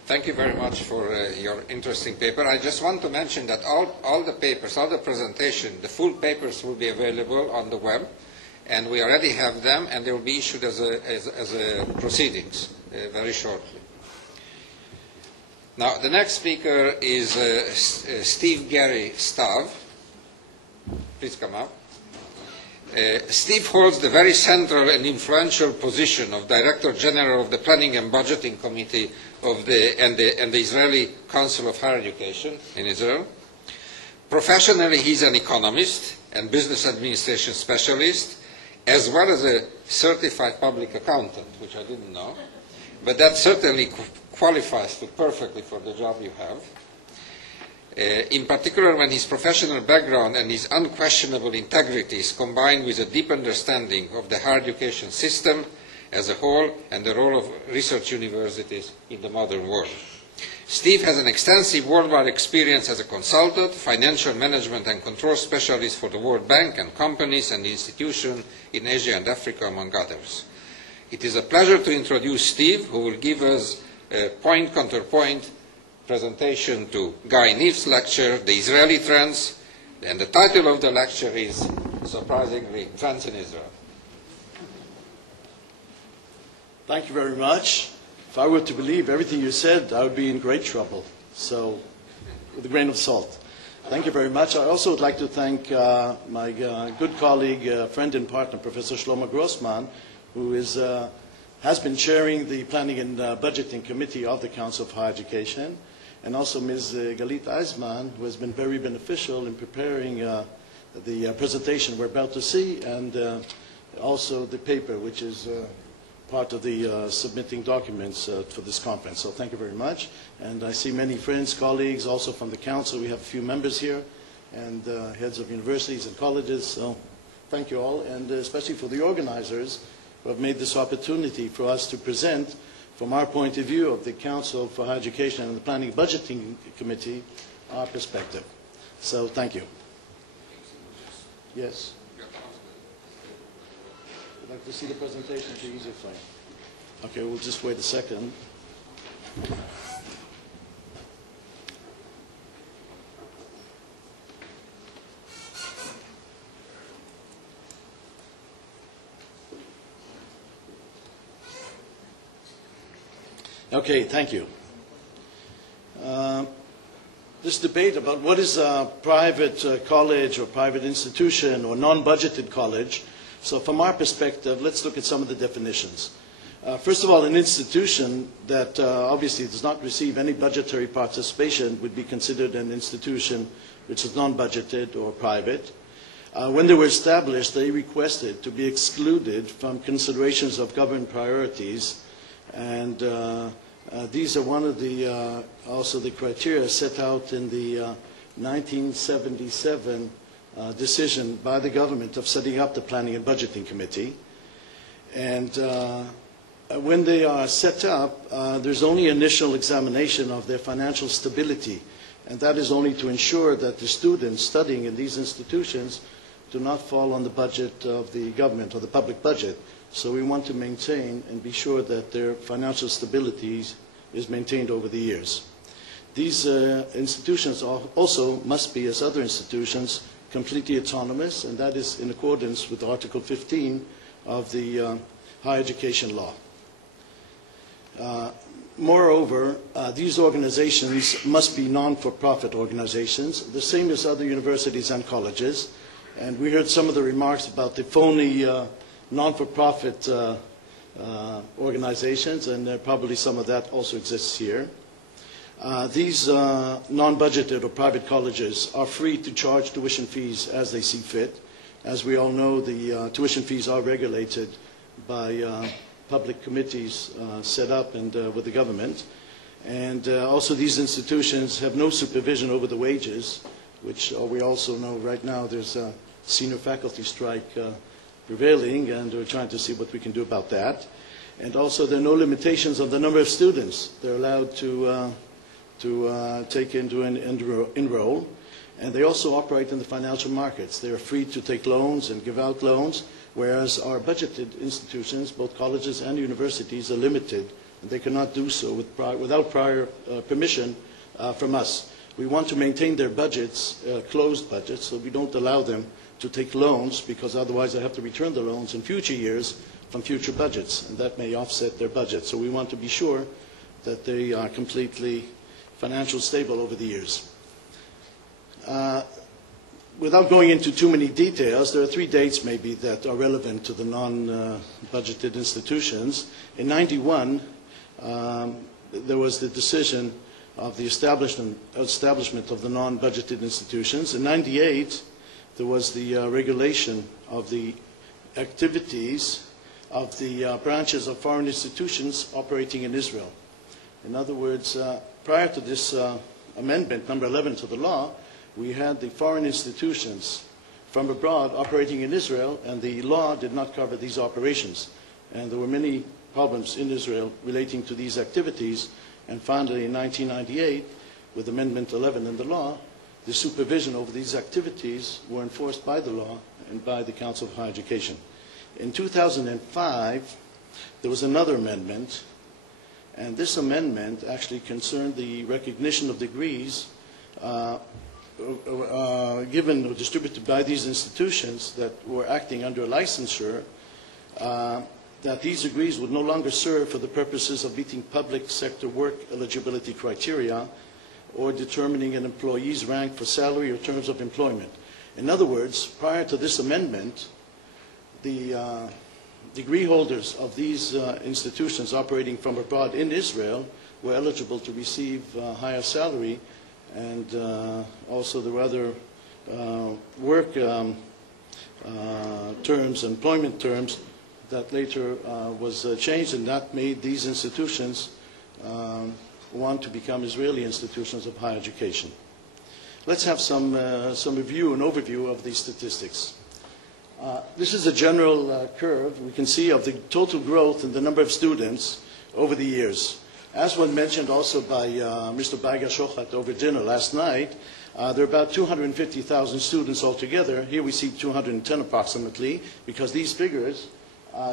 Thank you very much for your interesting paper. I just want to mention that all the papers, all the presentation, the full papers will be available on the web, and we already have them, and they will be issued as a proceedings very shortly. Now, the next speaker is Steve Gary Stav. Please come up. Steve holds the very central and influential position of Director General of the Planning and Budgeting Committee of and the Israeli Council of Higher Education in Israel. Professionally, he's an economist and business administration specialist, as well as a certified public accountant, which I didn't know, but that certainly qualifies you perfectly for the job you have. In particular, when his professional background and his unquestionable integrity is combined with a deep understanding of the higher education system as a whole and the role of research universities in the modern world. Steve has an extensive worldwide experience as a consultant, financial management and control specialist for the World Bank and companies and institutions in Asia and Africa, among others. It is a pleasure to introduce Steve, who will give us a point-counterpoint presentation to Guy Neave's lecture, The Israeli Trends, and the title of the lecture is, surprisingly, Trends in Israel. Thank you very much. If I were to believe everything you said, I would be in great trouble. So, with a grain of salt. Thank you very much. I also would like to thank my good colleague, friend and partner, Professor Shlomo Grossman, who has been chairing the Planning and Budgeting Committee of the Council of Higher Education, and also Ms. Galit Eisman, who has been very beneficial in preparing the presentation we're about to see, and also the paper, which is part of the submitting documents for this conference. So thank you very much. And I see many friends, colleagues, also from the Council. We have a few members here, and heads of universities and colleges. So thank you all, and especially for the organizers who have made this opportunity for us to present, from our point of view of the Council for Higher Education and the Planning Budgeting Committee, our perspective. So thank you. Yes. I'd like to see the presentation, it'll be easier for you. Okay, we'll just wait a second. Okay, thank you. This debate about what is a private college or private institution or non-budgeted college. So from our perspective, let's look at some of the definitions. First of all, an institution that obviously does not receive any budgetary participation would be considered an institution which is non-budgeted or private. When they were established, they requested to be excluded from considerations of government priorities, and these are one of the also the criteria set out in the 1977 decision by the government of setting up the Planning and Budgeting Committee. And when they are set up, there's only initial examination of their financial stability, and that is only to ensure that the students studying in these institutions do not fall on the budget of the government or the public budget. So we want to maintain and be sure that their financial stability is maintained over the years. These institutions also must be, as other institutions, completely autonomous, and that is in accordance with Article 15 of the Higher Education Law. Moreover, these organizations must be non-for-profit organizations, the same as other universities and colleges. And we heard some of the remarks about the phony non-for-profit organizations, and probably some of that also exists here. These non-budgeted or private colleges are free to charge tuition fees as they see fit. As we all know, the tuition fees are regulated by public committees set up and with the government. And also these institutions have no supervision over the wages, which we also know right now there's a senior faculty strike prevailing, and we're trying to see what we can do about that. And also there are no limitations on the number of students they're allowed to take into and enroll. And they also operate in the financial markets. They are free to take loans and give out loans, whereas our budgeted institutions, both colleges and universities, are limited, and they cannot do so without prior permission from us. We want to maintain their budgets, closed budgets, so we don't allow them to take loans, because otherwise they have to return the loans in future years from future budgets, and that may offset their budget. So we want to be sure that they are completely financially stable over the years. Without going into too many details, there are 3 dates maybe that are relevant to the non-budgeted institutions. In '91, there was the decision of the establishment of the non-budgeted institutions. In '98, there was the regulation of the activities of the branches of foreign institutions operating in Israel. In other words, prior to this amendment, number 11 to the law, we had the foreign institutions from abroad operating in Israel, and the law did not cover these operations. And there were many problems in Israel relating to these activities. And finally, in 1998, with Amendment 11 in the law, the supervision over these activities were enforced by the law and by the Council of Higher Education. In 2005, there was another amendment, and this amendment actually concerned the recognition of degrees given or distributed by these institutions that were acting under a licensure, that these degrees would no longer serve for the purposes of meeting public sector work eligibility criteria or determining an employee's rank for salary or terms of employment. In other words, prior to this amendment, the degree holders of these institutions operating from abroad in Israel were eligible to receive higher salary, and also there were other work terms, employment terms, that later was changed, and that made these institutions want to become Israeli institutions of higher education. Let's have some review and overview of these statistics. This is a general curve we can see of the total growth in the number of students over the years. As was mentioned also by Mr. Baiga Shochat over dinner last night, there are about 250,000 students altogether. Here we see 210 approximately, because these figures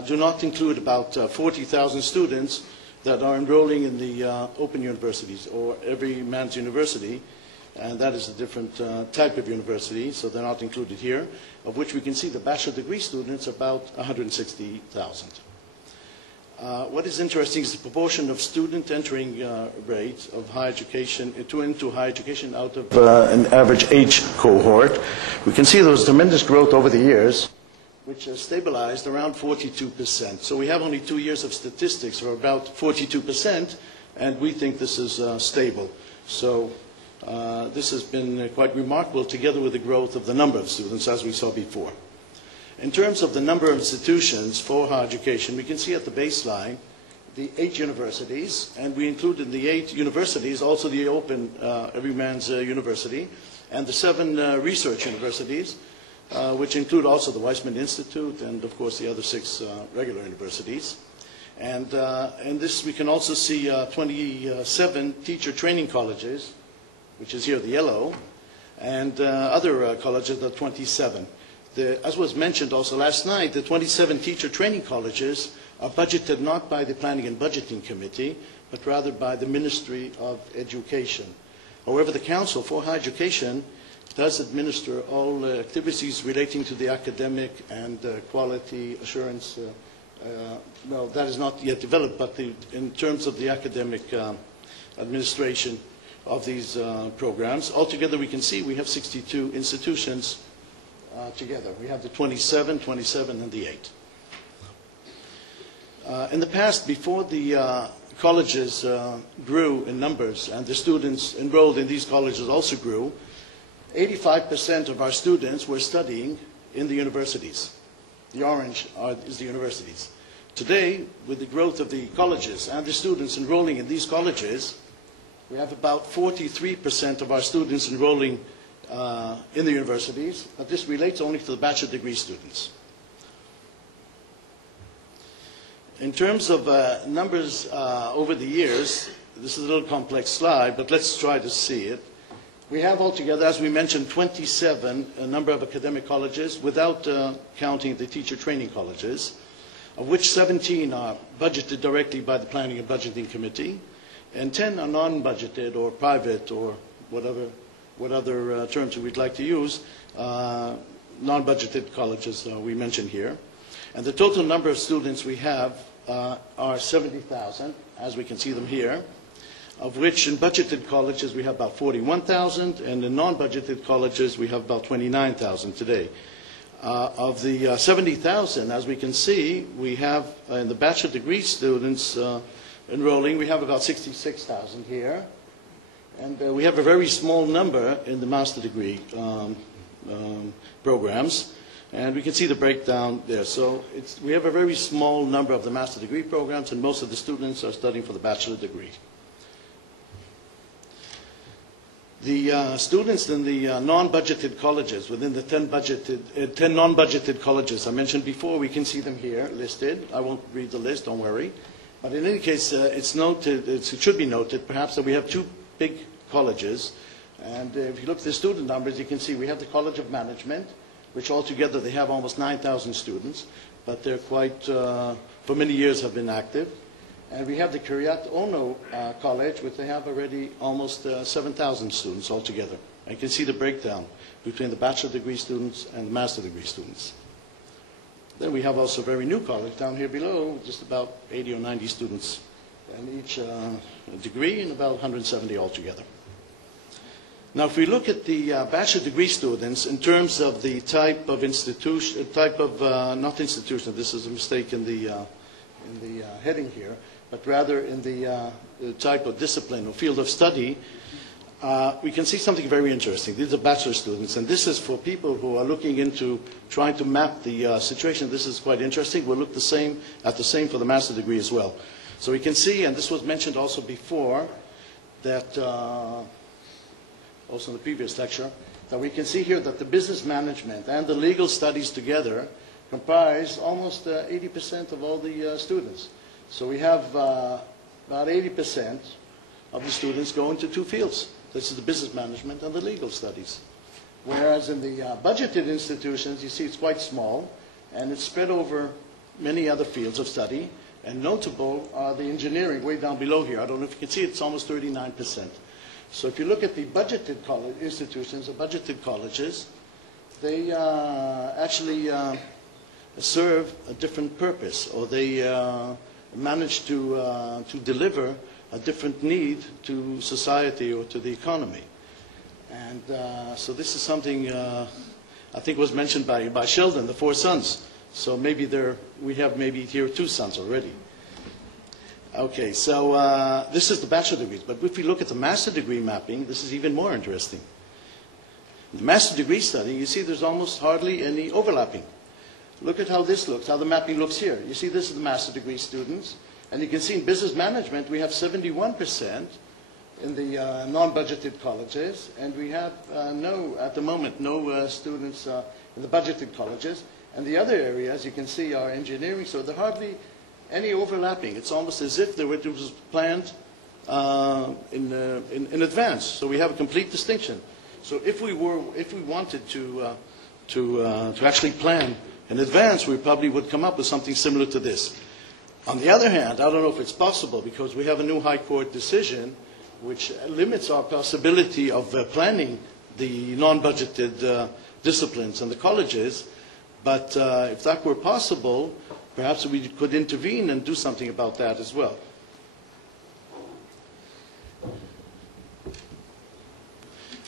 do not include about 40,000 students that are enrolling in the open universities, or every man's university, and that is a different type of university, so they're not included here, of which we can see the bachelor degree students about 160,000. What is interesting is the proportion of student entering rate of higher education into higher education out of an average age cohort. We can see there was tremendous growth over the years, which has stabilized around 42%. So we have only 2 years of statistics for about 42%, and we think this is stable. So this has been quite remarkable, together with the growth of the number of students, as we saw before. In terms of the number of institutions for higher education, we can see at the baseline the 8 universities, and we include in the 8 universities also the open every man's university, and the 7 research universities, which include also the Weizmann Institute and, of course, the other 6 regular universities. And in this we can also see 27 teacher training colleges, which is here the yellow, and other colleges, the 27. As was mentioned also last night, the 27 teacher training colleges are budgeted not by the Planning and Budgeting Committee, but rather by the Ministry of Education. However, the Council for Higher Education does administer all activities relating to the academic and quality assurance. Well, that is not yet developed, but in terms of the academic administration of these programs. Altogether, we can see we have 62 institutions together. We have the 27, and the 8. In the past, before the colleges grew in numbers and the students enrolled in these colleges also grew, 85% of our students were studying in the universities. The orange is the universities. Today, with the growth of the colleges and the students enrolling in these colleges, we have about 43% of our students enrolling in the universities, but this relates only to the bachelor degree students. In terms of numbers over the years, this is a little complex slide, but let's try to see it. We have altogether, as we mentioned, 27 a number of academic colleges without counting the teacher training colleges, of which 17 are budgeted directly by the Planning and Budgeting Committee, and 10 are non-budgeted or private or what other terms we'd like to use, non-budgeted colleges we mentioned here. And the total number of students we have are 70,000, as we can see them here, of which in budgeted colleges we have about 41,000, and in non-budgeted colleges we have about 29,000 today. Of the 70,000, as we can see, we have in the bachelor degree students enrolling, we have about 66,000 here, and we have a very small number in the master degree programs. And we can see the breakdown there. So we have a very small number of the master degree programs, and most of the students are studying for the bachelor degree. The students in the non-budgeted colleges, within the 10 non-budgeted colleges I mentioned before, we can see them here listed. I won't read the list, don't worry. But in any case, it should be noted perhaps that we have 2 big colleges. And if you look at the student numbers, you can see we have the College of Management, which altogether they have almost 9,000 students, but they're quite, for many years have been active. And we have the Kiryat Ono College, which they have already almost 7,000 students altogether. And you can see the breakdown between the bachelor degree students and the master degree students. Then we have also a very new college down here below, just about 80 or 90 students in each degree, and about 170 altogether. Now, if we look at the bachelor degree students in terms of the type of institution, not institution, this is a mistake in the heading here, but rather in the type of discipline or field of study, we can see something very interesting. These are bachelor students, and this is for people who are looking into trying to map the situation. This is quite interesting. We'll look at the same for the master degree as well. So we can see, and this was mentioned also before, that also in the previous lecture, that we can see here that the business management and the legal studies together comprise almost 80% of all the students. So we have about 80% of the students go into 2 fields. This is the business management and the legal studies. Whereas in the budgeted institutions, you see it's quite small, and it's spread over many other fields of study. And notable are the engineering way down below here. I don't know if you can see it, it's almost 39%. So if you look at the budgeted institutions, the budgeted colleges, they actually serve a different purpose, or they manage to deliver a different need to society or to the economy. And so this is something I think was mentioned by Sheldon, the 4 sons. So maybe we have maybe here 2 sons already. Okay, so this is the bachelor degrees. But if we look at the master degree mapping, this is even more interesting. The master degree study, you see there's almost hardly any overlapping. Look at how this looks, how the mapping looks here. You see this is the master degree students. And you can see in business management we have 71% in the non-budgeted colleges. And we have at the moment, no students in the budgeted colleges. And the other areas you can see are engineering, so there hardly any overlapping. It's almost as if it was planned in advance. So we have a complete distinction. So if we wanted to actually plan in advance, we probably would come up with something similar to this. On the other hand, I don't know if it's possible because we have a new High Court decision which limits our possibility of planning the non-budgeted disciplines in the colleges. But if that were possible, perhaps we could intervene and do something about that as well.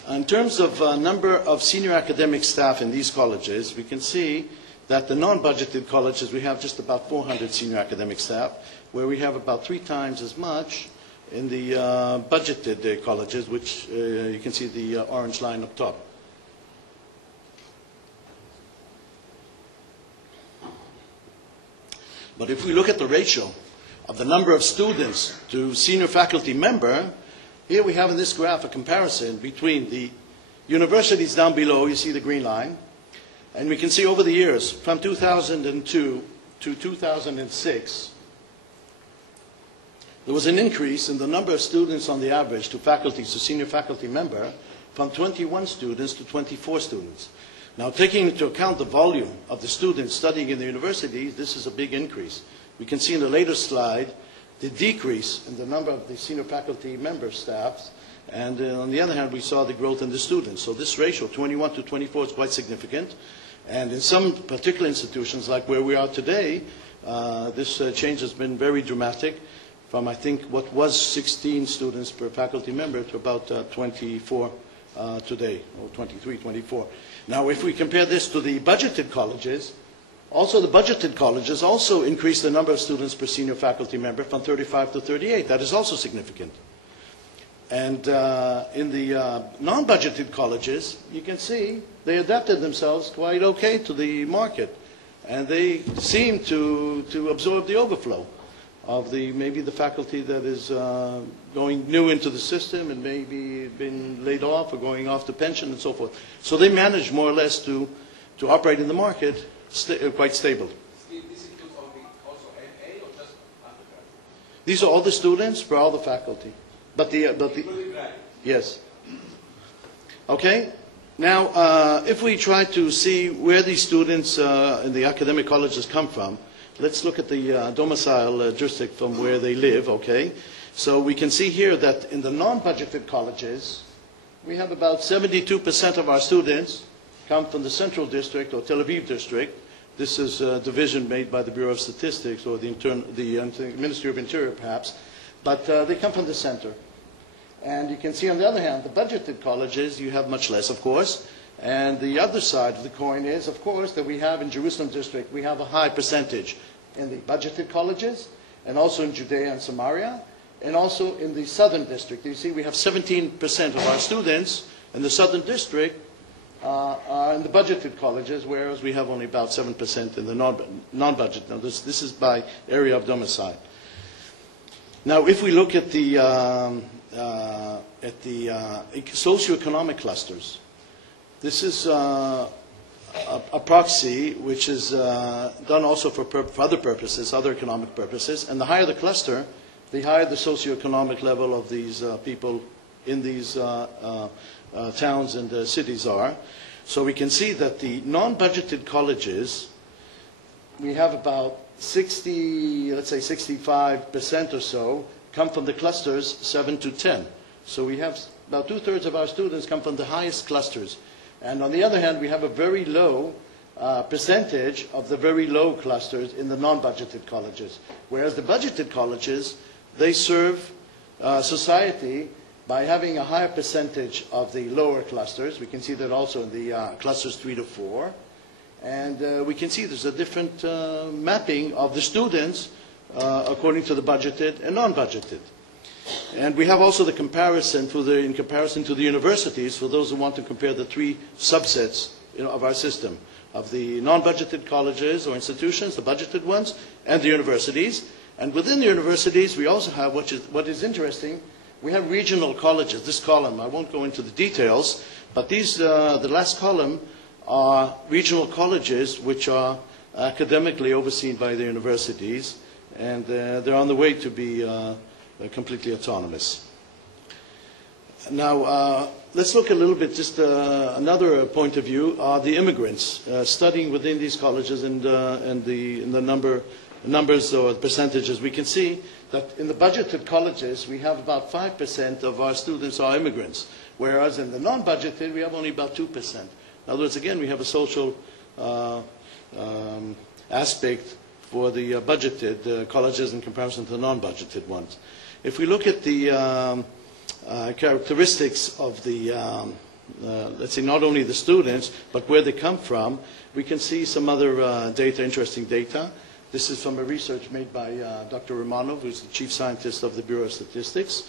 In terms of number of senior academic staff in these colleges, we can see that the non-budgeted colleges, we have just about 400 senior academic staff, where we have about 3 times as much in the budgeted colleges, which you can see the orange line up top. But if we look at the ratio of the number of students to senior faculty member, here we have in this graph a comparison between the universities down below, you see the green line, and we can see over the years, from 2002 to 2006, there was an increase in the number of students on the average to faculty, to senior faculty member, from 21 students to 24 students. Now, taking into account the volume of the students studying in the universities, this is a big increase. We can see in the later slide the decrease in the number of the senior faculty member staffs, and on the other hand, we saw the growth in the students. So this ratio, 21 to 24, is quite significant. And in some particular institutions, like where we are today, this change has been very dramatic, from I think what was 16 students per faculty member to about 24 today, or 23, 24. Now, if we compare this to the budgeted colleges, also the budgeted colleges also increased the number of students per senior faculty member from 35 to 38. That is also significant. And in the non-budgeted colleges, you can see they adapted themselves quite okay to the market. And they seem to absorb the overflow of maybe the faculty that is going new into the system and maybe been laid off or going off to pension and so forth. So they manage more or less to operate in the market quite stable. Steve, this includes also MA or just undergraduate? These are all the students for all the faculty. Yes. Okay. Now, if we try to see where these students in the academic colleges come from, let's look at the domicile district from where they live, okay? So we can see here that in the non-budgeted colleges, we have about 72% of our students come from the Central District or Tel Aviv District. This is a division made by the Bureau of Statistics or the Ministry of Interior, perhaps. But they come from the center. And you can see, on the other hand, the budgeted colleges, you have much less, of course. And the other side of the coin is, of course, that we have in Jerusalem District, we have a high percentage in the budgeted colleges, and also in Judea and Samaria, and also in the Southern District. You see, we have 17% of our students in the Southern District are in the budgeted colleges, whereas we have only about 7% in the non-budget. Now, this is by area of domicile. Now, if we look at the socioeconomic clusters, this is a proxy which is done also for other purposes, other economic purposes. And the higher the cluster, the higher the socioeconomic level of these people in these towns and cities are. So we can see that the non-budgeted colleges, we have about 60, let's say 65% or so, come from the clusters 7 to 10. So we have about 2/3 of our students come from the highest clusters. And on the other hand, we have a very low percentage of the very low clusters in the non-budgeted colleges. Whereas the budgeted colleges, they serve society by having a higher percentage of the lower clusters. We can see that also in the clusters 3 to 4. And we can see there's a different mapping of the students according to the budgeted and non-budgeted. And we have also the comparison in comparison to the universities, for those who want to compare the 3 subsets of our system, of the non-budgeted colleges or institutions, the budgeted ones, and the universities. And within the universities, we also have, what is interesting, we have regional colleges. This column, I won't go into the details, but these, the last column, are regional colleges which are academically overseen by the universities, and they're on the way to be completely autonomous. Now, let's look a little bit, just another point of view, are the immigrants studying within these colleges and the numbers or percentages. We can see that in the budgeted colleges, we have about 5% of our students are immigrants, whereas in the non-budgeted, we have only about 2%. In other words, again, we have a social aspect for the budgeted colleges in comparison to the non-budgeted ones. If we look at the characteristics of the, let's say, not only the students, but where they come from, we can see some other data, interesting data. This is from a research made by Dr. Romanov, who's the chief scientist of the Bureau of Statistics.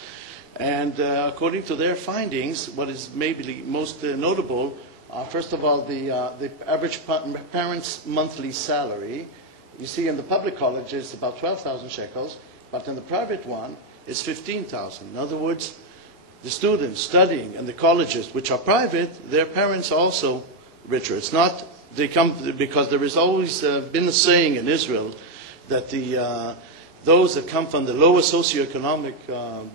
And according to their findings, what is maybe most notable, first of all, the average parent's monthly salary. You see in the public colleges, it's about 12,000 shekels, but in the private one, it's 15,000. In other words, the students studying in the colleges, which are private, their parents are also richer. It's not, they come, because there has always been a saying in Israel that those that come from the lower socioeconomic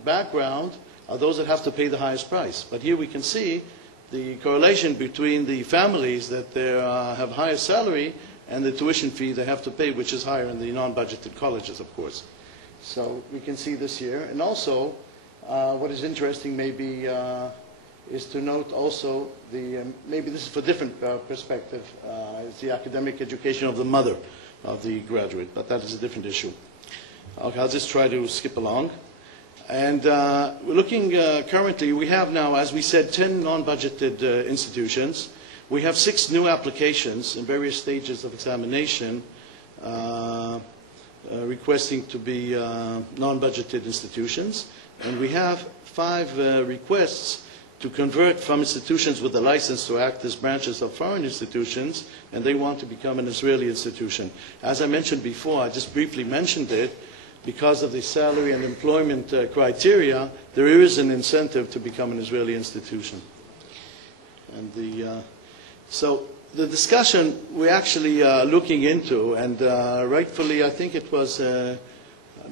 background are those that have to pay the highest price. But here we can see the correlation between the families that have higher salary and the tuition fee they have to pay, which is higher in the non-budgeted colleges, of course. So we can see this here. And also, what is interesting maybe is to note also maybe this is for different perspective, is the academic education of the mother of the graduate, but that is a different issue. Okay, I'll just try to skip along. And we're looking currently, we have now, as we said, 10 non-budgeted institutions. We have 6 new applications in various stages of examination requesting to be non-budgeted institutions. And we have 5 requests to convert from institutions with a license to act as branches of foreign institutions, and they want to become an Israeli institution. As I mentioned before, I just briefly mentioned it, because of the salary and employment criteria, there is an incentive to become an Israeli institution. And so the discussion we're actually looking into, and rightfully I think it was, I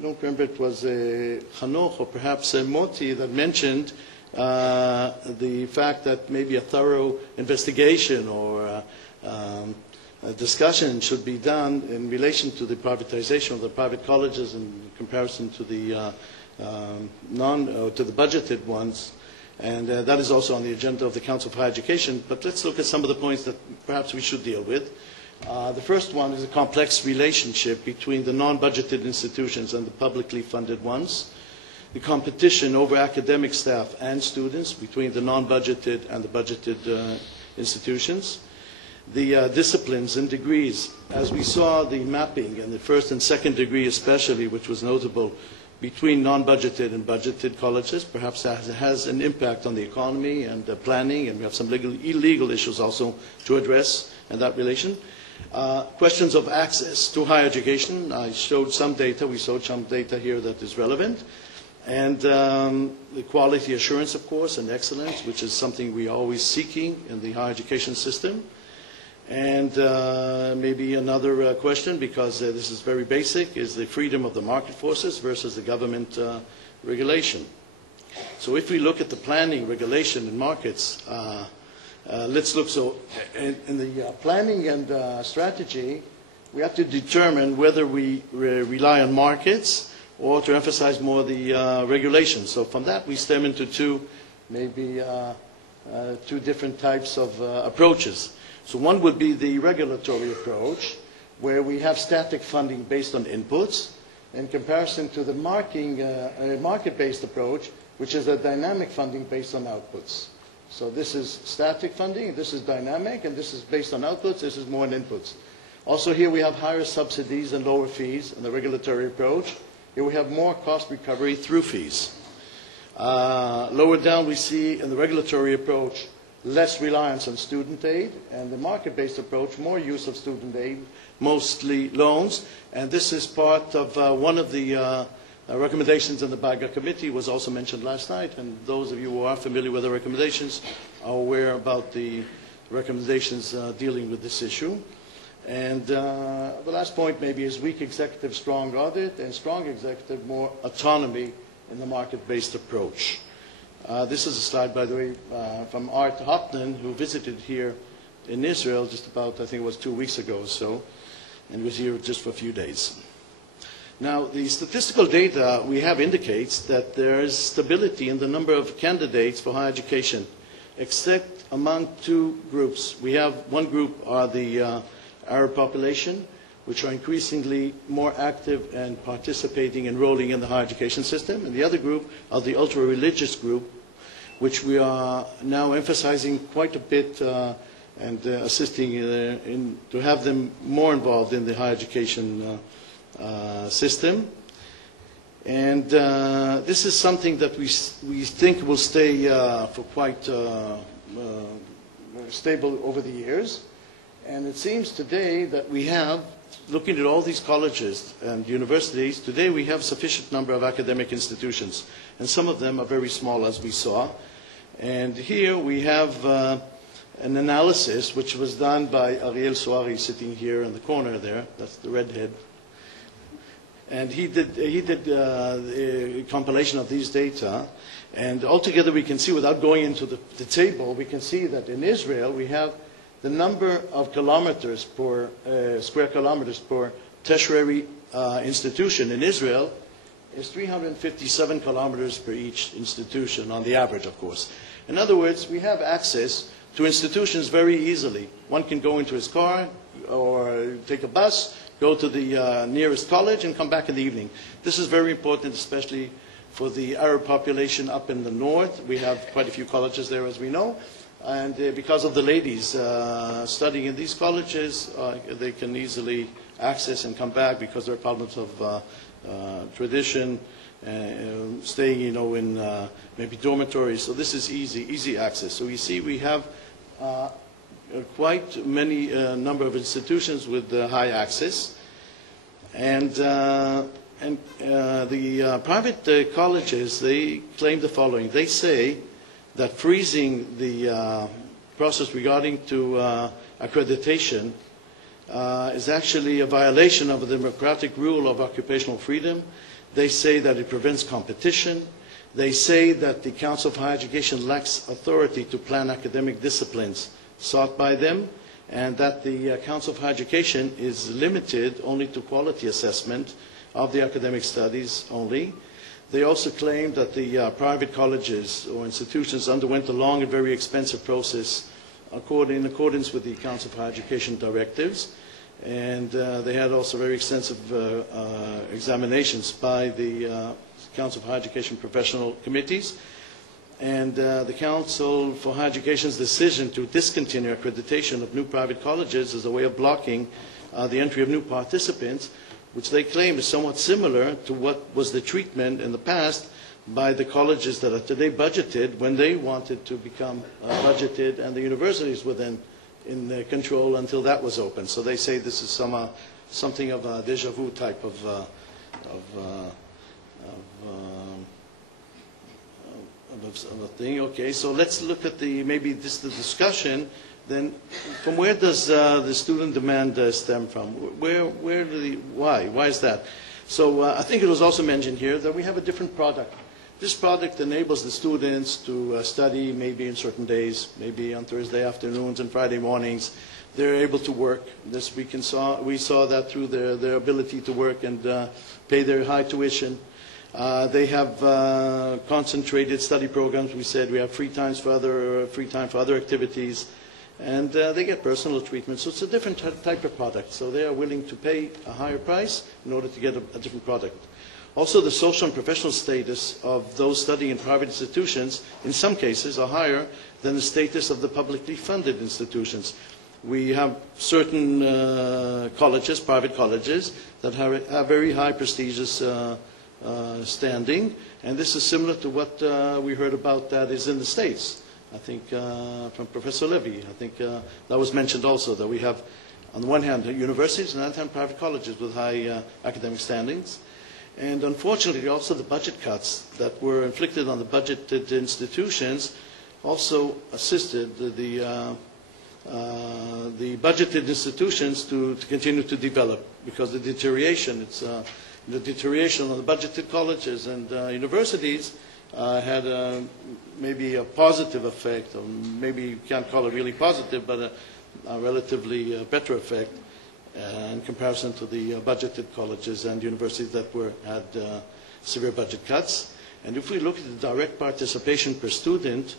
don't remember, it was Hanoch or perhaps Moti that mentioned the fact that maybe a thorough investigation or a discussion should be done in relation to the privatization of the private colleges in comparison to the to the budgeted ones, and that is also on the agenda of the Council for Higher Education. But let's look at some of the points that perhaps we should deal with. The first one is a complex relationship between the non-budgeted institutions and the publicly funded ones. The competition over academic staff and students between the non-budgeted and the budgeted institutions. The disciplines and degrees, as we saw the mapping in the first and second degree especially, which was notable between non-budgeted and budgeted colleges, perhaps that has an impact on the economy and planning, and we have some illegal issues also to address in that relation. Questions of access to higher education, I showed some data, we showed some data here that is relevant. And the quality assurance, of course, and excellence, which is something we are always seeking in the higher education system. And maybe another question, because this is very basic, is the freedom of the market forces versus the government regulation. So if we look at the planning, regulation, and markets, let's look. So in the planning and strategy, we have to determine whether we rely on markets or to emphasize more the regulations. So from that, we stem into two different types of approaches. So one would be the regulatory approach, where we have static funding based on inputs, in comparison to the market-based approach, which is a dynamic funding based on outputs. So this is static funding, this is dynamic, and this is based on outputs, this is more on inputs. Also here we have higher subsidies and lower fees in the regulatory approach. Here we have more cost recovery through fees. Lower down we see in the regulatory approach less reliance on student aid, and the market-based approach, more use of student aid, mostly loans. And this is part of one of the recommendations in the Baga Committee, was also mentioned last night, and those of you who are familiar with the recommendations are aware about the recommendations dealing with this issue. And the last point maybe is weak executive, strong audit, and strong executive, more autonomy in the market-based approach. This is a slide, by the way, from Art Hopnan, who visited here in Israel just about, I think it was 2 weeks ago or so, and was here just for a few days. Now, the statistical data we have indicates that there is stability in the number of candidates for higher education, except among two groups. We have one group are the Arab population, which are increasingly more active and participating, enrolling in the higher education system. And the other group are the ultra-religious group, which we are now emphasizing quite a bit and assisting to have them more involved in the higher education system. And this is something that we think will stay for quite stable over the years. And it seems today that we have, looking at all these colleges and universities, today we have sufficient number of academic institutions. And some of them are very small, as we saw. And here we have an analysis which was done by Ariel Soari, sitting here in the corner there. That's the redhead. And he did a compilation of these data. And altogether we can see, without going into the table, we can see that in Israel we have the number of kilometers per, square kilometers per tertiary institution in Israel is 357 kilometers per each institution, on the average, of course. In other words, we have access to institutions very easily. One can go into his car or take a bus, go to the nearest college and come back in the evening. This is very important, especially for the Arab population up in the north. We have quite a few colleges there, as we know. And because of the ladies studying in these colleges, they can easily access and come back because there are problems of tradition, staying, in maybe dormitories. So this is easy access. So you see we have quite many number of institutions with high access. And the private colleges, they claim the following. They say that freezing the process regarding to accreditation is actually a violation of the democratic rule of occupational freedom. They say that it prevents competition. They say that the Council of Higher Education lacks authority to plan academic disciplines sought by them, and that the Council of Higher Education is limited only to quality assessment of the academic studies only. They also claim that the private colleges or institutions underwent a long and very expensive process in accordance with the Council of Higher Education directives. And they had also very extensive examinations by the Council of Higher Education professional committees. And the Council for Higher Education's decision to discontinue accreditation of new private colleges as a way of blocking the entry of new participants, which they claim is somewhat similar to what was the treatment in the past by the colleges that are today budgeted when they wanted to become budgeted, and the universities were then in their control until that was open. So they say this is something of a déjà vu type of a thing. Okay, so let's look at maybe the discussion. Then, from where does the student demand stem from? Why is that? So I think it was also mentioned here that we have a different product. This product enables the students to study maybe in certain days, maybe on Thursday afternoons and Friday mornings. They're able to work. This we saw that through their ability to work and pay their high tuition. They have concentrated study programs. We said we have free time for other activities. And they get personal treatment. So it's a different type of product. So they are willing to pay a higher price in order to get a different product. Also, the social and professional status of those studying in private institutions, in some cases, are higher than the status of the publicly funded institutions. We have certain colleges, private colleges, that have very high prestigious standing. And this is similar to what we heard about that is in the States. I think from Professor Levy, I think that was mentioned also, that we have, on the one hand, universities, and on the other hand, private colleges with high academic standings. And unfortunately, also the budget cuts that were inflicted on the budgeted institutions also assisted the budgeted institutions to continue to develop, because the deterioration, the deterioration of the budgeted colleges and universities had maybe a positive effect, or maybe you can't call it really positive, but a relatively better effect in comparison to the budgeted colleges and universities that had severe budget cuts. And if we look at the direct participation per student,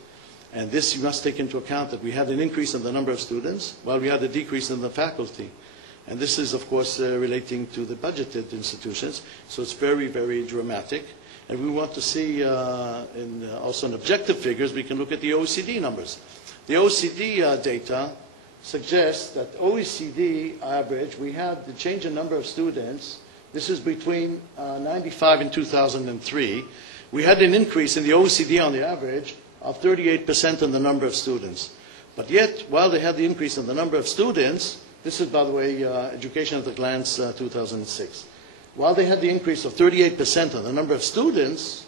and this you must take into account that we had an increase in the number of students while we had a decrease in the faculty. And this is, of course, relating to the budgeted institutions, so it's very, very dramatic. And we want to see, also in objective figures, we can look at the OECD numbers. The OECD data suggests that OECD average, we had the change in number of students. This is between 95 and 2003. We had an increase in the OECD on the average of 38% in the number of students. But yet, while they had the increase in the number of students, this is, by the way, Education at a Glance 2006. While they had the increase of 38% in the number of students,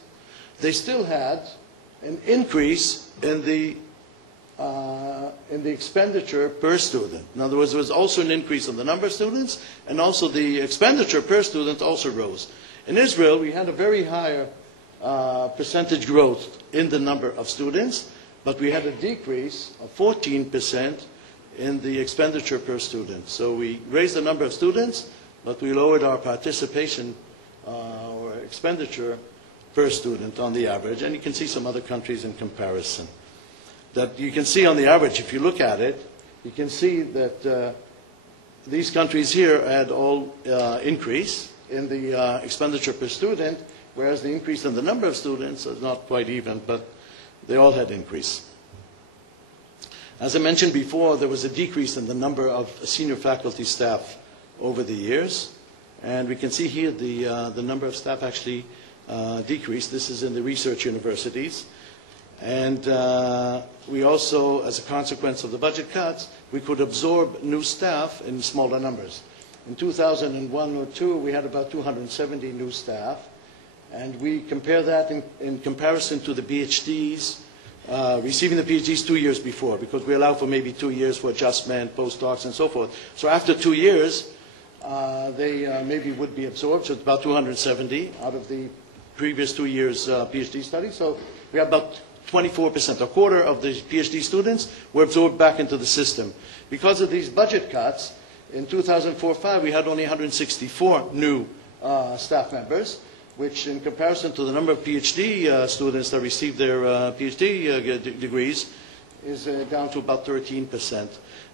they still had an increase in the expenditure per student. In other words, there was also an increase in the number of students, and also the expenditure per student also rose. In Israel, we had a very higher percentage growth in the number of students, but we had a decrease of 14% in the expenditure per student. So we raised the number of students, but we lowered our participation or expenditure per student on the average. And you can see some other countries in comparison. That you can see on the average, if you look at it, you can see that these countries here had all increase in the expenditure per student, whereas the increase in the number of students is not quite even, but they all had increase. As I mentioned before, there was a decrease in the number of senior faculty staff over the years. And we can see here the number of staff actually decreased. This is in the research universities. And we also, as a consequence of the budget cuts, we could absorb new staff in smaller numbers. In 2001 or 2, we had about 270 new staff. And we compare that in comparison to the PhDs, receiving the PhDs 2 years before, because we allow for maybe 2 years for adjustment, postdocs, and so forth. So after 2 years, they maybe would be absorbed. So it's about 270 out of the previous 2 years PhD study. So we have about 24%, a quarter of the PhD students were absorbed back into the system. Because of these budget cuts, in 2004-05, we had only 164 new staff members, which in comparison to the number of PhD students that received their PhD degrees is down to about 13%.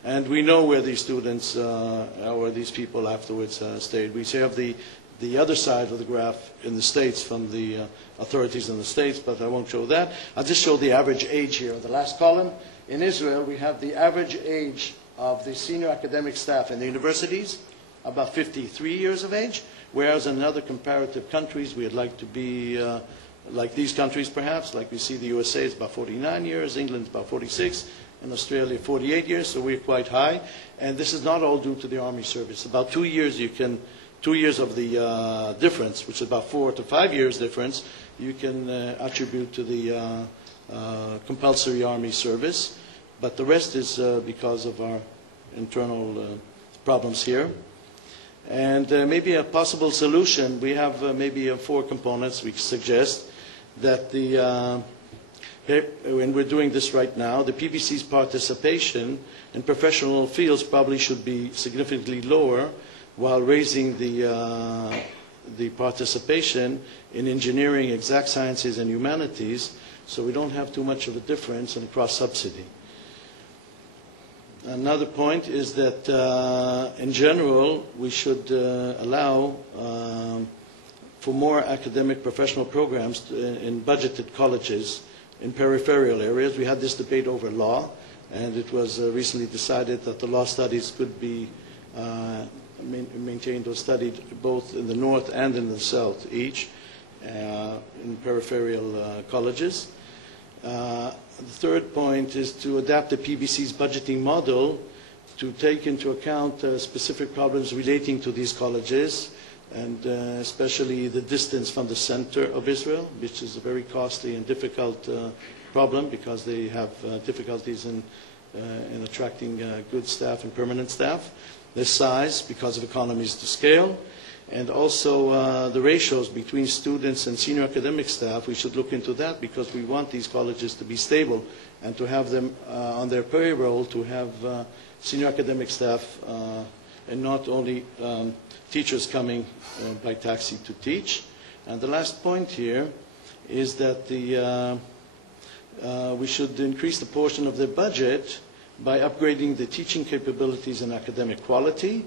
And we know where these students or these people afterwards stayed. We have the other side of the graph in the States from the authorities in the States, but I won't show that. I'll just show the average age here. The last column, in Israel, we have the average age of the senior academic staff in the universities, about 53 years of age, whereas in other comparative countries, we'd like to be like these countries perhaps, like we see the USA is about 49 years, England's about 46, and Australia 48 years, so we're quite high. And this is not all due to the Army service. About 2 years you can 2 years of the difference, which is about 4 to 5 years difference, you can attribute to the compulsory Army service. But the rest is because of our internal problems here. And maybe a possible solution, we have maybe 4 components we suggest that when we're doing this right now, the PVC's participation in professional fields probably should be significantly lower, while raising the participation in engineering, exact sciences, and humanities, so we don't have too much of a difference in cross-subsidy. Another point is that, in general, we should allow for more academic professional programs in budgeted colleges in peripheral areas. We had this debate over law, and it was recently decided that the law studies could be maintained or studied both in the north and in the south each in peripheral colleges. The third point is to adapt the PBC's budgeting model to take into account specific problems relating to these colleges, and especially the distance from the center of Israel, which is a very costly and difficult problem because they have difficulties in attracting good staff and permanent staff. The size, because of economies to scale, and also the ratios between students and senior academic staff. We should look into that because we want these colleges to be stable and to have them on their payroll, to have senior academic staff and not only teachers coming by taxi to teach. And the last point here is that we should increase the portion of the budget by upgrading the teaching capabilities and academic quality.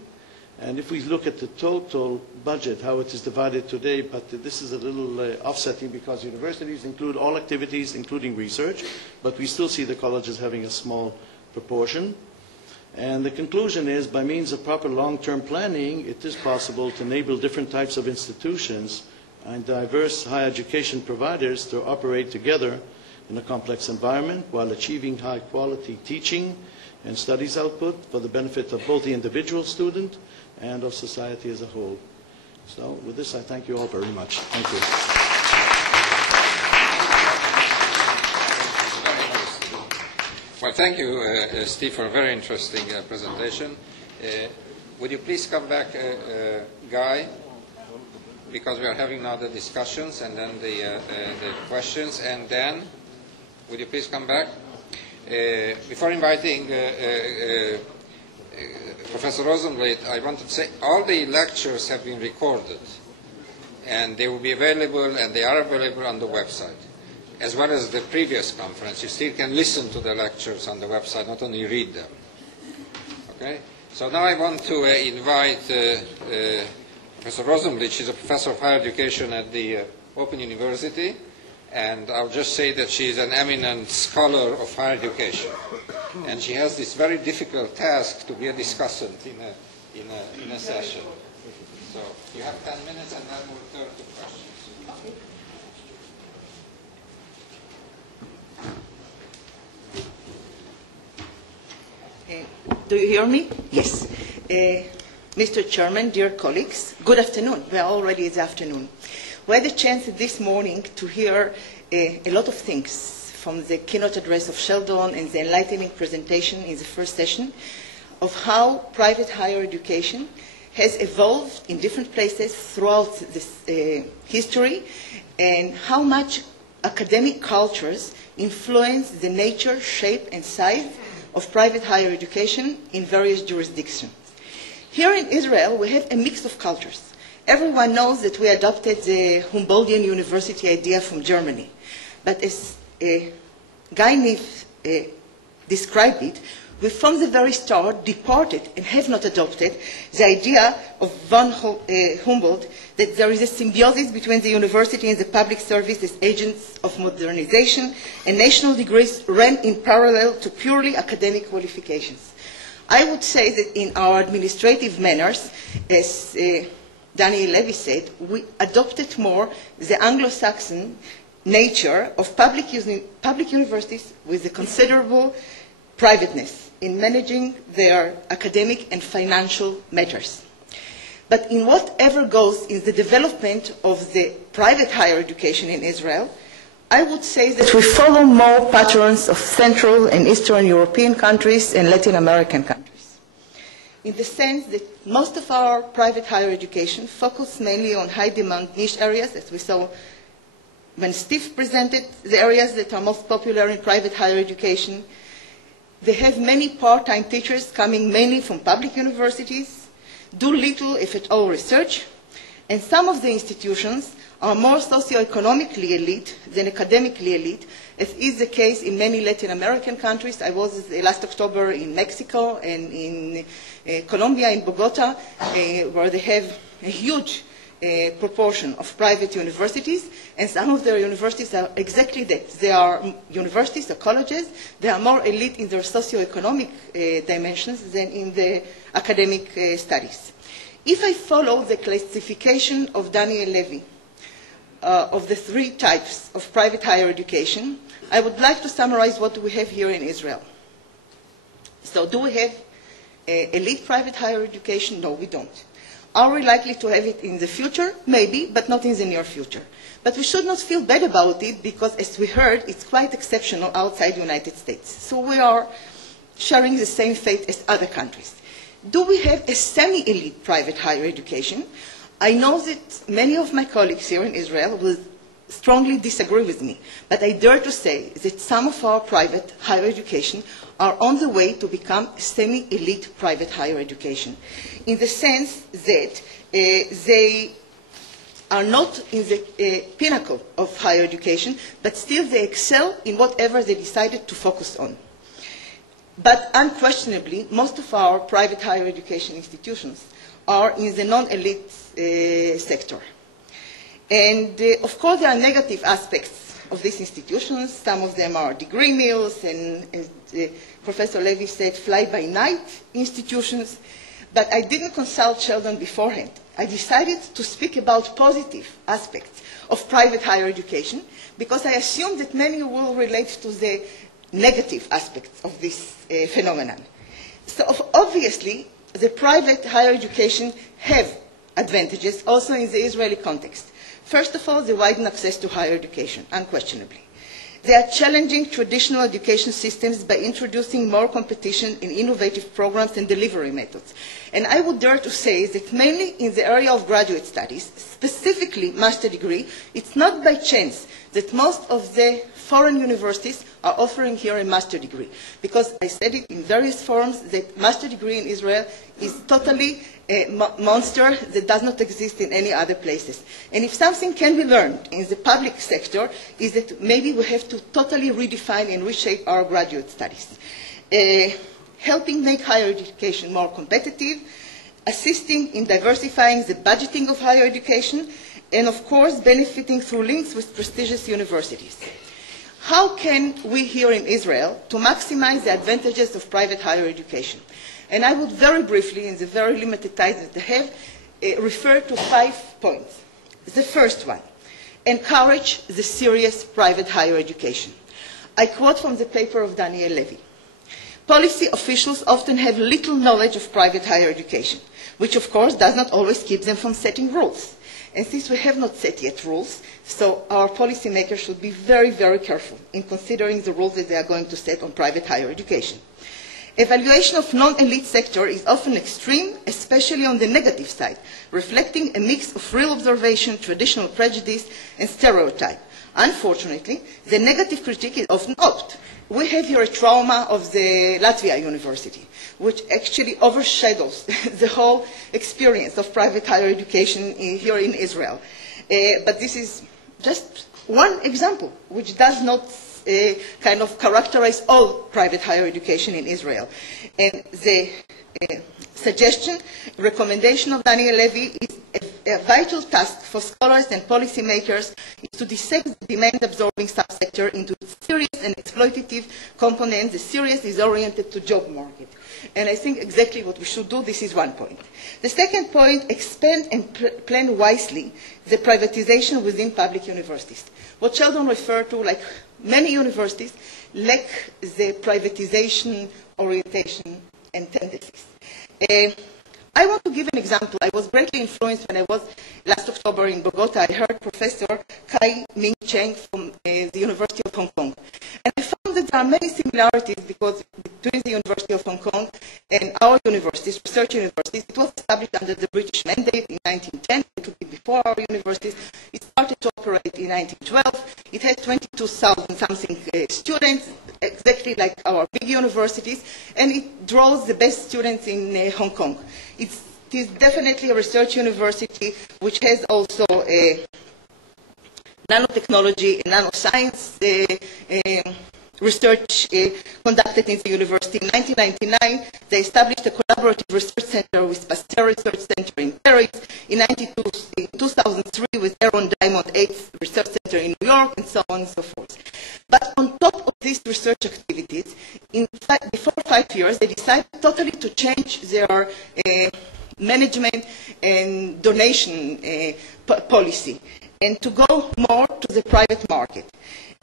And if we look at the total budget, how it is divided today, but this is a little offsetting because universities include all activities, including research, but we still see the colleges having a small proportion. And the conclusion is, by means of proper long-term planning, it is possible to enable different types of institutions and diverse higher education providers to operate together in a complex environment while achieving high-quality teaching and studies output for the benefit of both the individual student and of society as a whole. So with this, I thank you all very much. Thank you. Well, thank you, Steve, for a very interesting presentation. Would you please come back, Guy? Because we are having now the discussions and then the questions. And Dan, would you please come back? Before inviting Professor Rosenblit, I wanted to say all the lectures have been recorded, and they will be available, and they are available on the website, as well as the previous conference. You still can listen to the lectures on the website, not only read them. Okay? So now I want to invite Professor Rosenblit. She's a professor of higher education at the Open University, and I'll just say that she is an eminent scholar of higher education. And she has this very difficult task to be a discussant in a session. So you have 10 minutes, and then we'll turn to questions. Do you hear me? Yes. Mr. Chairman, dear colleagues, good afternoon. We are already in the afternoon. We had a chance this morning to hear a lot of things from the keynote address of Sheldon and the enlightening presentation in the first session of how private higher education has evolved in different places throughout this history, and how much academic cultures influence the nature, shape, and size of private higher education in various jurisdictions. Here in Israel, we have a mix of cultures. Everyone knows that we adopted the Humboldtian University idea from Germany. But as Guy Neave described it, we from the very start departed and have not adopted the idea of von Humboldt that there is a symbiosis between the university and the public service as agents of modernization, and national degrees ran in parallel to purely academic qualifications. I would say that in our administrative manners, as Daniel Levy said, we adopted more the Anglo-Saxon nature of public universities with a considerable privateness in managing their academic and financial matters. But in whatever goes in the development of the private higher education in Israel, I would say that we follow more patterns of Central and Eastern European countries and Latin American countries, in the sense that most of our private higher education focus mainly on high-demand niche areas, as we saw when Steve presented the areas that are most popular in private higher education. They have many part-time teachers coming mainly from public universities, do little, if at all, research, and some of the institutions are more socioeconomically elite than academically elite, as is the case in many Latin American countries. I was last October in Mexico and in Colombia, in Bogota, where they have a huge proportion of private universities, and some of their universities are exactly that. They are universities or colleges. They are more elite in their socioeconomic dimensions than in the academic studies. If I follow the classification of Daniel Levy of the three types of private higher education, I would like to summarize what we have here in Israel. So do we have elite private higher education? No, we don't. Are we likely to have it in the future? Maybe, but not in the near future. But we should not feel bad about it because, as we heard, it's quite exceptional outside the United States. So we are sharing the same fate as other countries. Do we have a semi-elite private higher education? I know that many of my colleagues here in Israel will strongly disagree with me, but I dare to say that some of our private higher education are on the way to become semi-elite private higher education, in the sense that they are not in the pinnacle of higher education, but still they excel in whatever they decided to focus on. But unquestionably, most of our private higher education institutions are in the non-elite sector. And of course, there are negative aspects of these institutions. Some of them are degree mills and, as Professor Levy said, fly-by-night institutions. But I didn't consult Sheldon beforehand. I decided to speak about positive aspects of private higher education because I assumed that many will relate to the negative aspects of this phenomenon. So obviously, the private higher education have advantages also in the Israeli context. First of all, they widen access to higher education, unquestionably. They are challenging traditional education systems by introducing more competition in innovative programs and delivery methods. And I would dare to say that mainly in the area of graduate studies, specifically master degree, it's not by chance that most of the foreign universities are offering here a master degree. Because I said it in various forums that master degree in Israel is totally a monster that does not exist in any other places. And if something can be learned in the public sector is that maybe we have to totally redefine and reshape our graduate studies. Helping make higher education more competitive, assisting in diversifying the budgeting of higher education, and of course benefiting through links with prestigious universities. How can we here in Israel to maximize the advantages of private higher education? And I would very briefly, in the very limited time that I have, refer to 5 points. The first one, encourage the serious private higher education. I quote from the paper of Daniel Levy. Policy officials often have little knowledge of private higher education, which of course does not always keep them from setting rules. And since we have not set yet rules, so our policymakers should be very, very careful in considering the rules that they are going to set on private higher education. Evaluation of non-elite sector is often extreme, especially on the negative side, reflecting a mix of real observation, traditional prejudice, and stereotype. Unfortunately, the negative critique is often opt. We have here a trauma of the Latvia University, which actually overshadows the whole experience of private higher education here in Israel. But this is just one example, which does not kind of characterize all private higher education in Israel. And the suggestion, recommendation of Daniel Levy is a vital task for scholars and policymakers is to dissect the demand-absorbing subsector into its serious and exploitative components. The serious is oriented to job market. And I think exactly what we should do, this is one point. The second point, expand and plan wisely the privatization within public universities. What Sheldon referred to, like many universities, lack the privatization orientation and tendencies. I want to give an example. I was greatly influenced when I was last October in Bogota. I heard Professor Kai Ming Cheng from the University of Hong Kong. And I found that there are many similarities because between the University of Hong Kong and our universities, research universities, it was established under the British mandate in 1910. It would be before our universities. It started to operate in 1912. It had 22,000 something students, exactly like our big universities, and it draws the best students in Hong Kong. It is definitely a research university which has also nanotechnology and nanoscience research conducted in the university. In 1999, they established a collaborative research center with Pasteur Research Center in Paris. In 2003, with Aaron Diamond 8th Research Center in New York, and so on and so forth. But on top of these research activities, before 5 years, they decided totally to change their management and donation policy and to go more to the private market.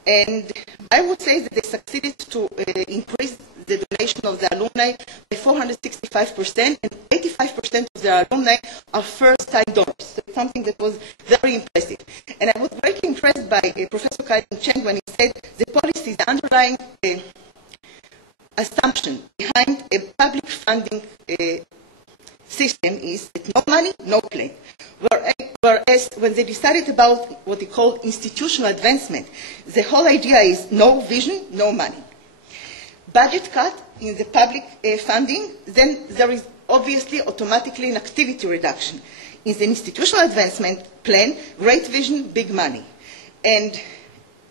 And I would say that they succeeded to increase the donation of the alumni by 465%, and 85% of their alumni are first-time donors. So it's something that was very impressive. And I was greatly impressed by Professor Kai Cheng when he said the policy, the underlying assumption behind a public funding system is that no money, no play. Whereas when they decided about what they call institutional advancement, the whole idea is no vision, no money. Budget cut, in the public funding, then there is obviously automatically an activity reduction. In the institutional advancement plan, great vision, big money. And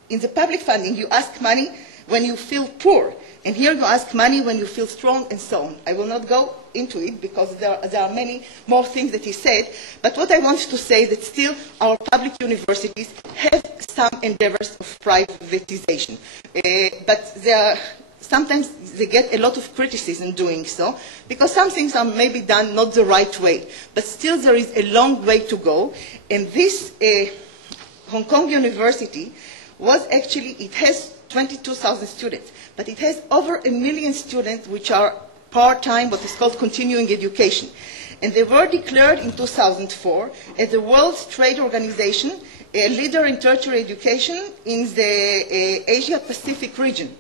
in the public funding, you ask money when you feel poor. And here you ask money when you feel strong and so on. I will not go into it because there are many more things that he said. But what I want to say is that still our public universities have some endeavors of privatization. But sometimes they get a lot of criticism doing so because some things are maybe done not the right way. But still there is a long way to go. And this Hong Kong University was actually, it has 22,000 students, but it has over 1 million students which are part-time, what is called continuing education. And they were declared in 2004 as the World Trade Organization, a leader in tertiary education in the Asia-Pacific region.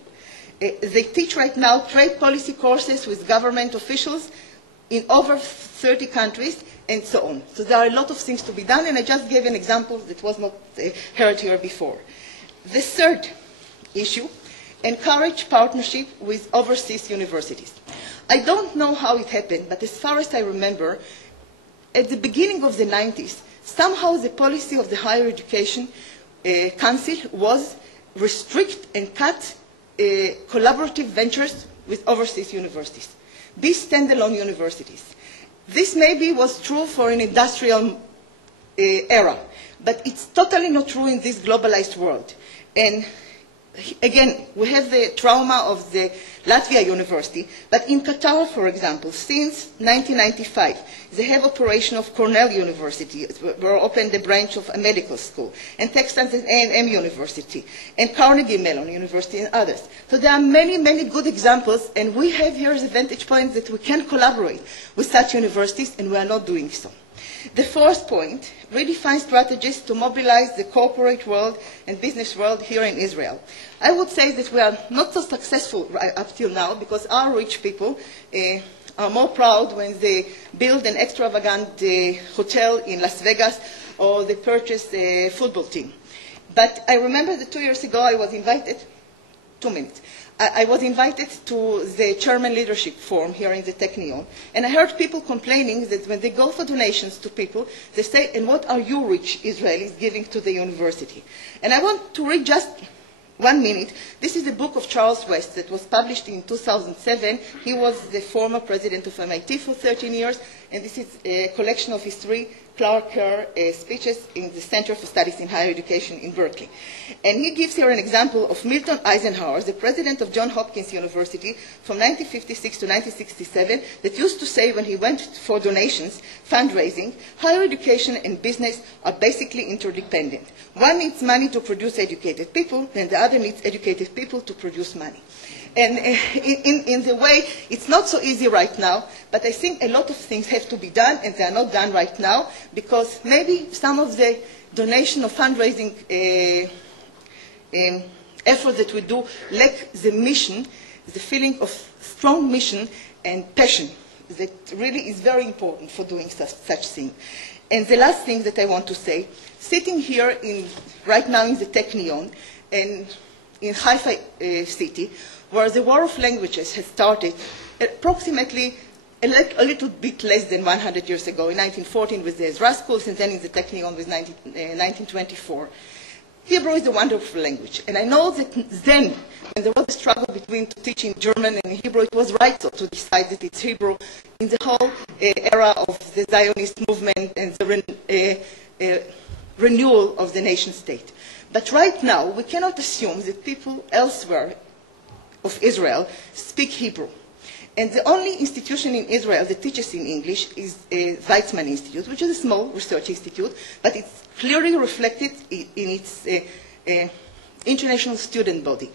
They teach right now trade policy courses with government officials in over 30 countries and so on. So there are a lot of things to be done, and I just gave an example that was not heard here before. The third issue, encourage partnership with overseas universities. I don't know how it happened, but as far as I remember, at the beginning of the 90s, somehow the policy of the Higher Education Council was restrict and cut collaborative ventures with overseas universities, be standalone universities. This maybe was true for an industrial era, but it's totally not true in this globalized world. And again, we have the trauma of the Latvia University, but in Qatar, for example, since 1995, they have operation of Cornell University, where opened the branch of a medical school, and Texas A&M University, and Carnegie Mellon University, and others. So there are many, many good examples, and we have here the vantage point that we can collaborate with such universities, and we are not doing so. The fourth point, redefine strategies to mobilize the corporate world and business world here in Israel. I would say that we are not so successful up till now because our rich people are more proud when they build an extravagant hotel in Las Vegas or they purchase a football team. But I remember that 2 years ago I was invited, 2 minutes, I was invited to the Chairman Leadership Forum here in the Technion, and I heard people complaining that when they go for donations to people, they say, and what are you rich Israelis giving to the university? And I want to read just 1 minute. This is a book of Charles West that was published in 2007. He was the former president of MIT for 13 years, and this is a collection of his 3 Clark Kerr speeches in the Center for Studies in Higher Education in Berkeley. And he gives here an example of Milton Eisenhower, the president of Johns Hopkins University from 1956 to 1967, that used to say when he went for donations, fundraising, higher education and business are basically interdependent. One needs money to produce educated people, and the other needs educated people to produce money. And in the way, it's not so easy right now, but I think a lot of things have to be done, and they are not done right now, because maybe some of the donation or fundraising effort that we do lack the mission, the feeling of strong mission and passion that really is very important for doing such thing. And the last thing that I want to say, sitting here right now in the Technion, and in Haifa city, where the war of languages has started approximately a little bit less than 100 years ago, in 1914 with the Ezra schools, and then in the Technion with 1924. Hebrew is a wonderful language, and I know that then, when there was a struggle between teaching German and Hebrew, it was right so to decide that it's Hebrew in the whole era of the Zionist movement and the renewal of the nation state. But right now, we cannot assume that people elsewhere of Israel speak Hebrew. And the only institution in Israel that teaches in English is Weizmann Institute, which is a small research institute, but it's clearly reflected in its international student body.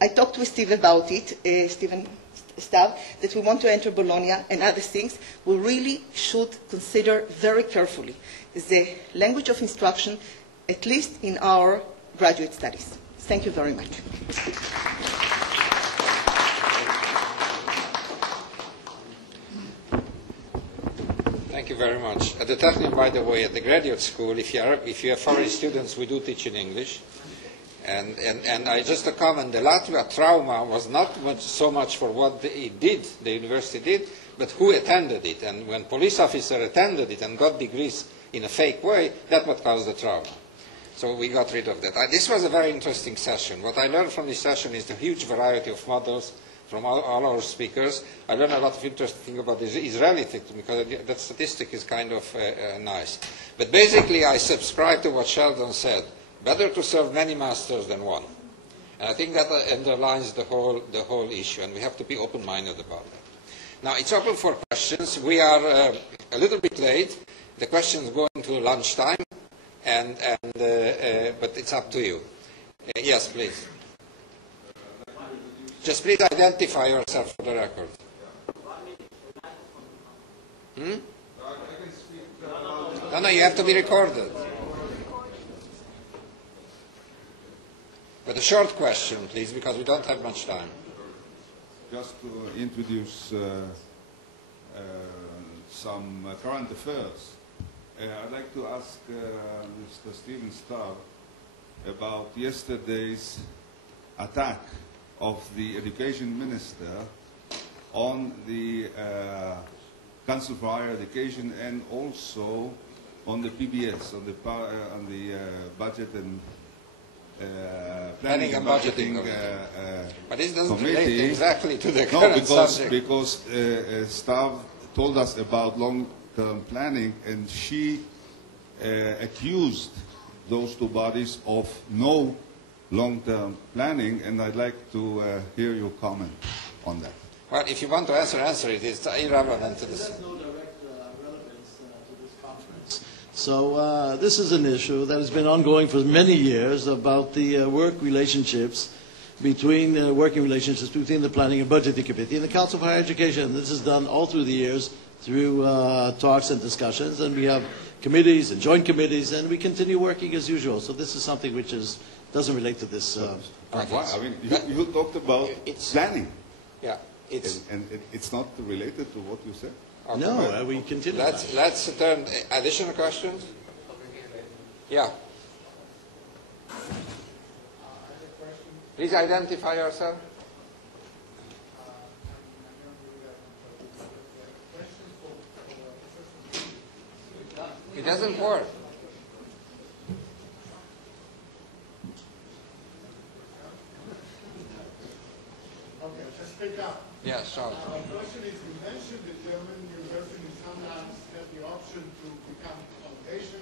I talked with Steve about it, Stav, that we want to enter Bologna and other things. We really should consider very carefully the language of instruction, at least in our graduate studies. Thank you very much. Thank you very much. At the Technion, by the way, at the graduate school, if you have foreign students, we do teach in English. And I just a comment, the Latvia trauma was not so much for what it did, the university did, but who attended it. And when police officers attended it and got degrees in a fake way, that's what caused the trauma. So we got rid of that. This was a very interesting session. What I learned from this session is the huge variety of models from all our speakers. I learned a lot of interesting things about the Israeli thing, because that statistic is kind of nice. But basically, I subscribe to what Sheldon said. Better to serve many masters than one. And I think that underlines the whole issue, and we have to be open-minded about that. Now, it's open for questions. We are a little bit late. The questions go into lunchtime, but it's up to you. Yes, please. Just please identify yourself for the record. No, you have to be recorded. But a short question, please, because we don't have much time. Just to introduce some current affairs, I'd like to ask Mr. Stephen Stav about yesterday's attack of the education minister on the Council for Higher Education and also on the PBS, on the budget and planning and budgeting but this doesn't committee. relate exactly to the current subject. Because Stav told us about long-term planning, and she accused those two bodies of no long-term planning, and I'd like to hear your comment on that. Well, if you want to answer it. It's irrelevant to this. There's no direct relevance to this conference. So this is an issue that has been ongoing for many years about the working relationships between the Planning and Budgeting Committee and the Council for Higher Education. This is done all through the years through talks and discussions, and we have committees and joint committees, and we continue working as usual. So this is something which doesn't relate to this conference. I mean, you talked about planning. Yeah, and it's not related to what you said. Okay. No, we continue. Let's turn additional questions. Yeah. Please identify yourself. It doesn't work. Okay, just speak up. Yeah, sure. My question is, you mentioned that German universities sometimes have the option to become a foundation,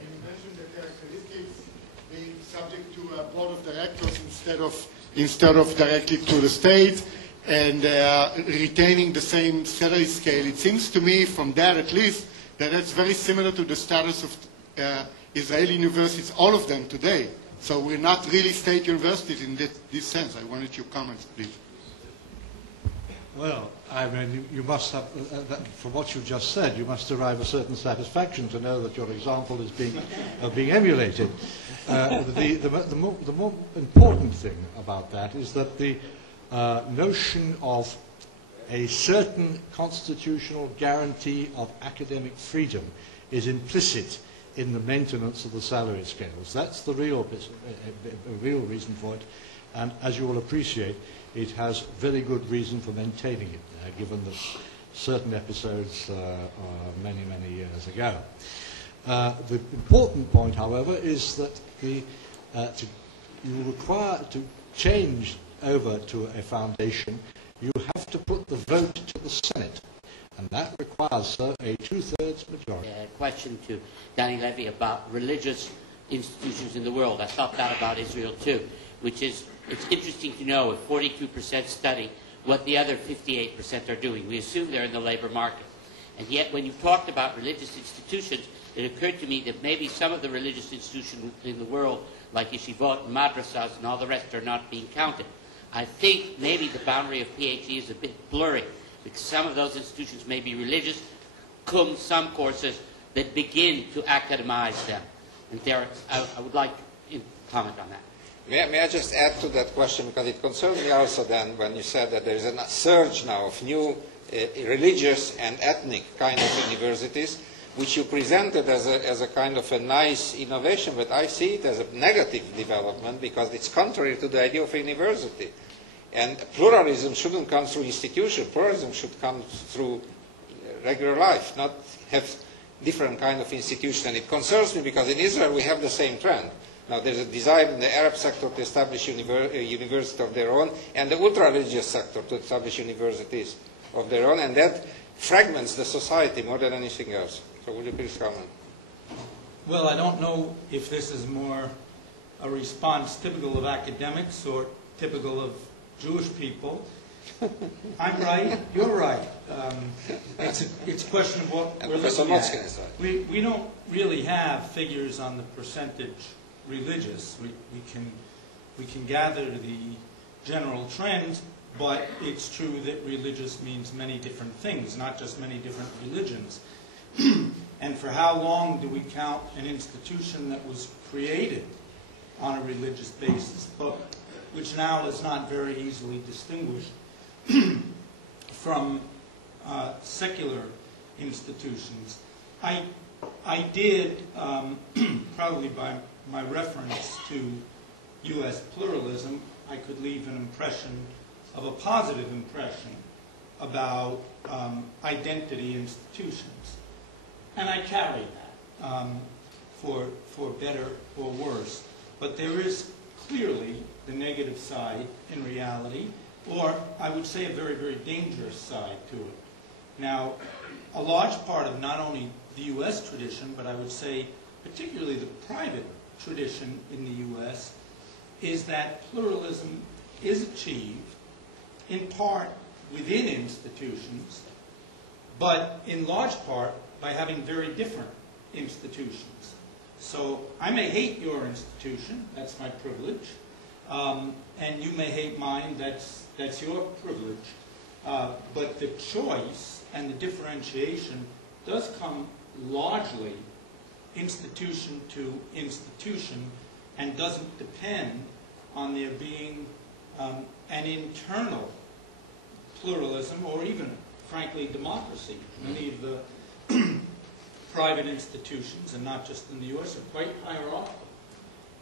and you mentioned the characteristics being subject to a board of directors instead of directly to the state, and retaining the same salary scale. It seems to me, from that at least, that that's very similar to the status of Israeli universities, all of them today. So we're not really state universities in this sense. I wanted your comments, please. Well, I mean, you must have, from what you just said, you must derive a certain satisfaction to know that your example is being emulated. The more important thing about that is that the notion of a certain constitutional guarantee of academic freedom is implicit in the maintenance of the salary scales. That's the real reason for it, and as you will appreciate, it has very good reason for maintaining it, given the certain episodes many, many years ago. The important point, however, is that you require to change over to a foundation, you have to put the vote to the Senate, and that requires a two-thirds majority. Question to Danny Levy about religious institutions in the world. I thought that about Israel too, which is, it's interesting to know if 42% study what the other 58% are doing. We assume they're in the labor market. And yet when you talked about religious institutions, it occurred to me that maybe some of the religious institutions in the world, like yeshivot, madrasas, and all the rest, are not being counted. I think maybe the boundary of PhD is a bit blurry, because some of those institutions may be religious, some courses that begin to academize them. And there, I would like to comment on that. May I just add to that question, because it concerned me also then when you said that there is a surge now of new religious and ethnic kind of universities. which you presented as a kind of a nice innovation, but I see it as a negative development because it's contrary to the idea of a university. And pluralism shouldn't come through institution. Pluralism should come through regular life, not have different kind of institution. And it concerns me because in Israel we have the same trend. Now there's a desire in the Arab sector to establish a university of their own, and the ultra-religious sector to establish universities of their own, and that fragments the society more than anything else. So would you please comment? Well, I don't know if this is more a response typical of academics or typical of Jewish people. I'm right, you're right. It's a question of what we're looking at. We don't really have figures on the percentage religious. We can gather the general trends, but it's true that religious means many different things, not just many different religions. And for how long do we count an institution that was created on a religious basis, but which now is not very easily distinguished from secular institutions? I did, probably by my reference to U.S. pluralism, I could leave an impression of a positive impression about identity institutions. And I carry that for better or worse. But there is clearly the negative side in reality, or I would say a very, very dangerous side to it. Now, a large part of not only the U.S. tradition, but I would say particularly the private tradition in the U.S., is that pluralism is achieved in part within institutions, but in large part by having very different institutions. So I may hate your institution, that's my privilege, and you may hate mine, that's your privilege. But the choice and the differentiation does come largely institution to institution and doesn't depend on there being an internal pluralism or even, frankly, democracy. Many of the private institutions, and not just in the U.S., are quite hierarchical.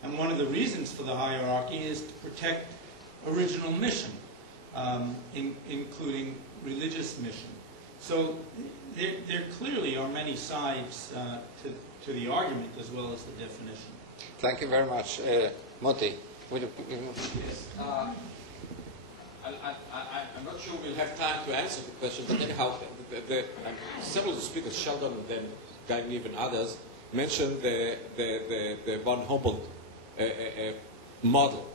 And one of the reasons for the hierarchy is to protect original mission, including religious mission. So there clearly are many sides to the argument as well as the definition. Thank you very much. Moti, would you... Yes. I'm not sure we'll have time to answer the question, but anyhow, several speakers, Sheldon and then Guy Neave and others, mentioned the von Humboldt model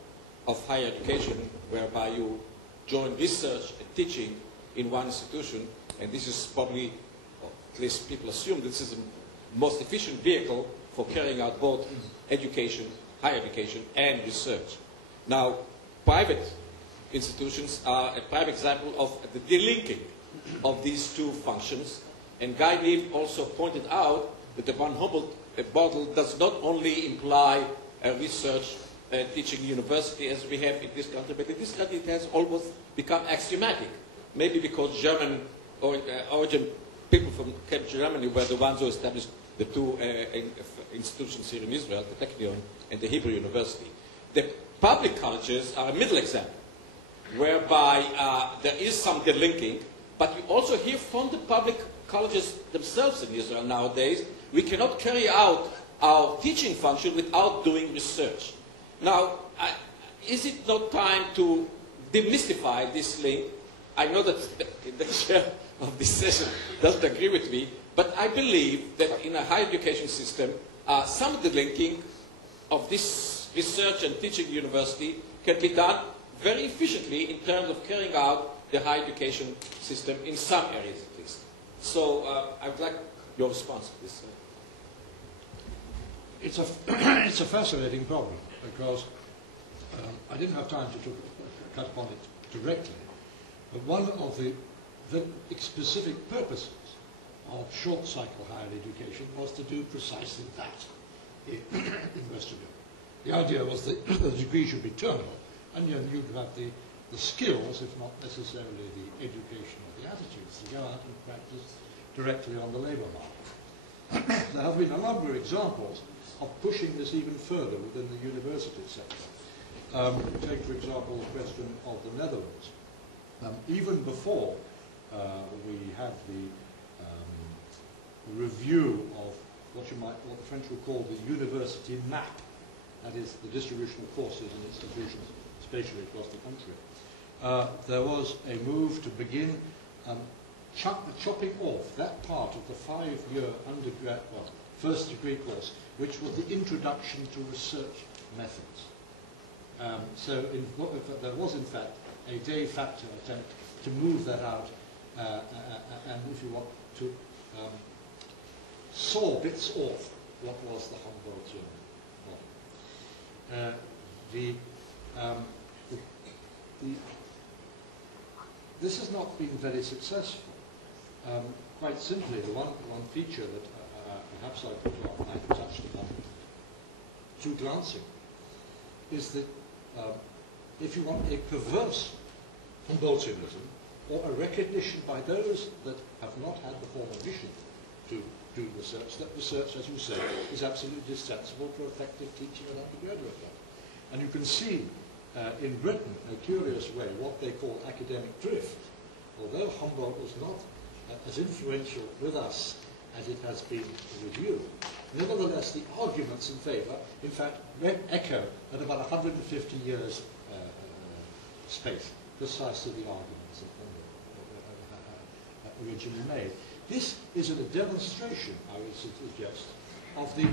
of higher education, whereby you join research and teaching in one institution, and this is probably, or at least people assume, this is the most efficient vehicle for carrying out both education, higher education, and research. Now, private institutions are a prime example of the delinking of these two functions, and Guy Neave also pointed out that the von Humboldt model does not only imply a research teaching university as we have in this country, but in this country it has almost become axiomatic. Maybe because German origin people from Germany were the ones who established the two institutions here in Israel, the Technion and the Hebrew University. The public colleges are a middle example, whereby there is some delinking, but we also hear from the public colleges themselves in Israel nowadays, we cannot carry out our teaching function without doing research. Now, is it not time to demystify this link? I know that the chair of this session doesn't agree with me, but I believe that in a higher education system, some of the linking of this research and teaching university can be done very efficiently in terms of carrying out the higher education system in some areas at least. So I would like your response to this. It's a fascinating problem because I didn't have time to cut upon it directly, but one of the specific purposes of short cycle higher education was to do precisely that in Western Europe. The idea was that the degree should be terminal, and you'd have the skills, if not necessarily the education or the attitudes, to go out and practice directly on the labour market. there have been a number of examples of pushing this even further within the university sector. Take, for example, the question of the Netherlands. Even before we have the review of what the French would call the university map, that is the distribution of courses and institutions spatially across the country, there was a move to begin chopping off that part of the 5-year undergrad, first degree course, which was the introduction to research methods. So there was in fact a de facto attempt to move that out and, if you want, to saw bits off what was the Humboldtian model. This has not been very successful. Quite simply, the one feature that perhaps I've touched upon through glancing is that if you want a perverse Humboldtianism, or a recognition by those that have not had the formal mission to do research, that research, as you say, is absolutely dispensable for effective teaching at undergraduate level. And you can see in Britain, in a curious way, what they call academic drift. Although Humboldt was not as influential with us as it has been with you, nevertheless, the arguments in favour, in fact, echo at about 150 years space, precisely the arguments that originally made. This is a demonstration, I would suggest, of the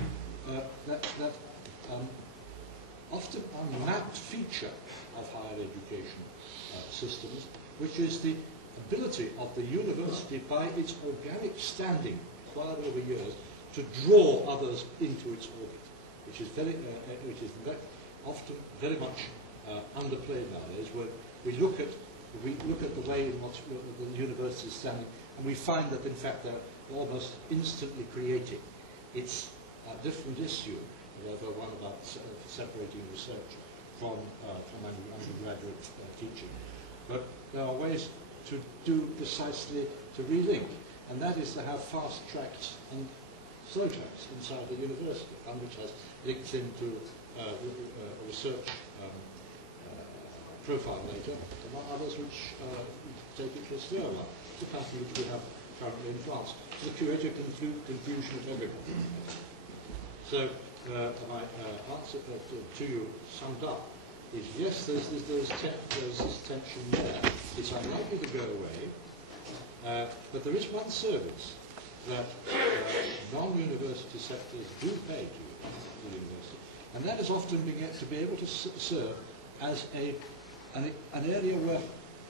often unmapped feature of higher education systems, which is the ability of the university, by its organic standing acquired over years, to draw others into its orbit, which is often very much underplayed nowadays. Where we look at the way in which the university is standing, and we find that in fact they're almost instantly creating its different issue, the one about separating research from undergraduate teaching. But there are ways to do precisely to relink, and that is to have fast tracks and slow tracks inside the university, and which has linked into research profile later, among others which take it further, the pattern which we have currently in France, the curator confusion of everybody. So my answer to you summed up is yes, there's this tension there. It's unlikely to go away, but there is one service that non-university sectors do pay to the university, and that is often to be able to serve as an area where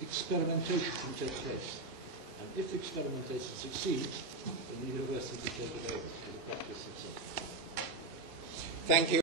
experimentation can take place. And if experimentation succeeds, then the university can take it over and the practice successful. Thank you.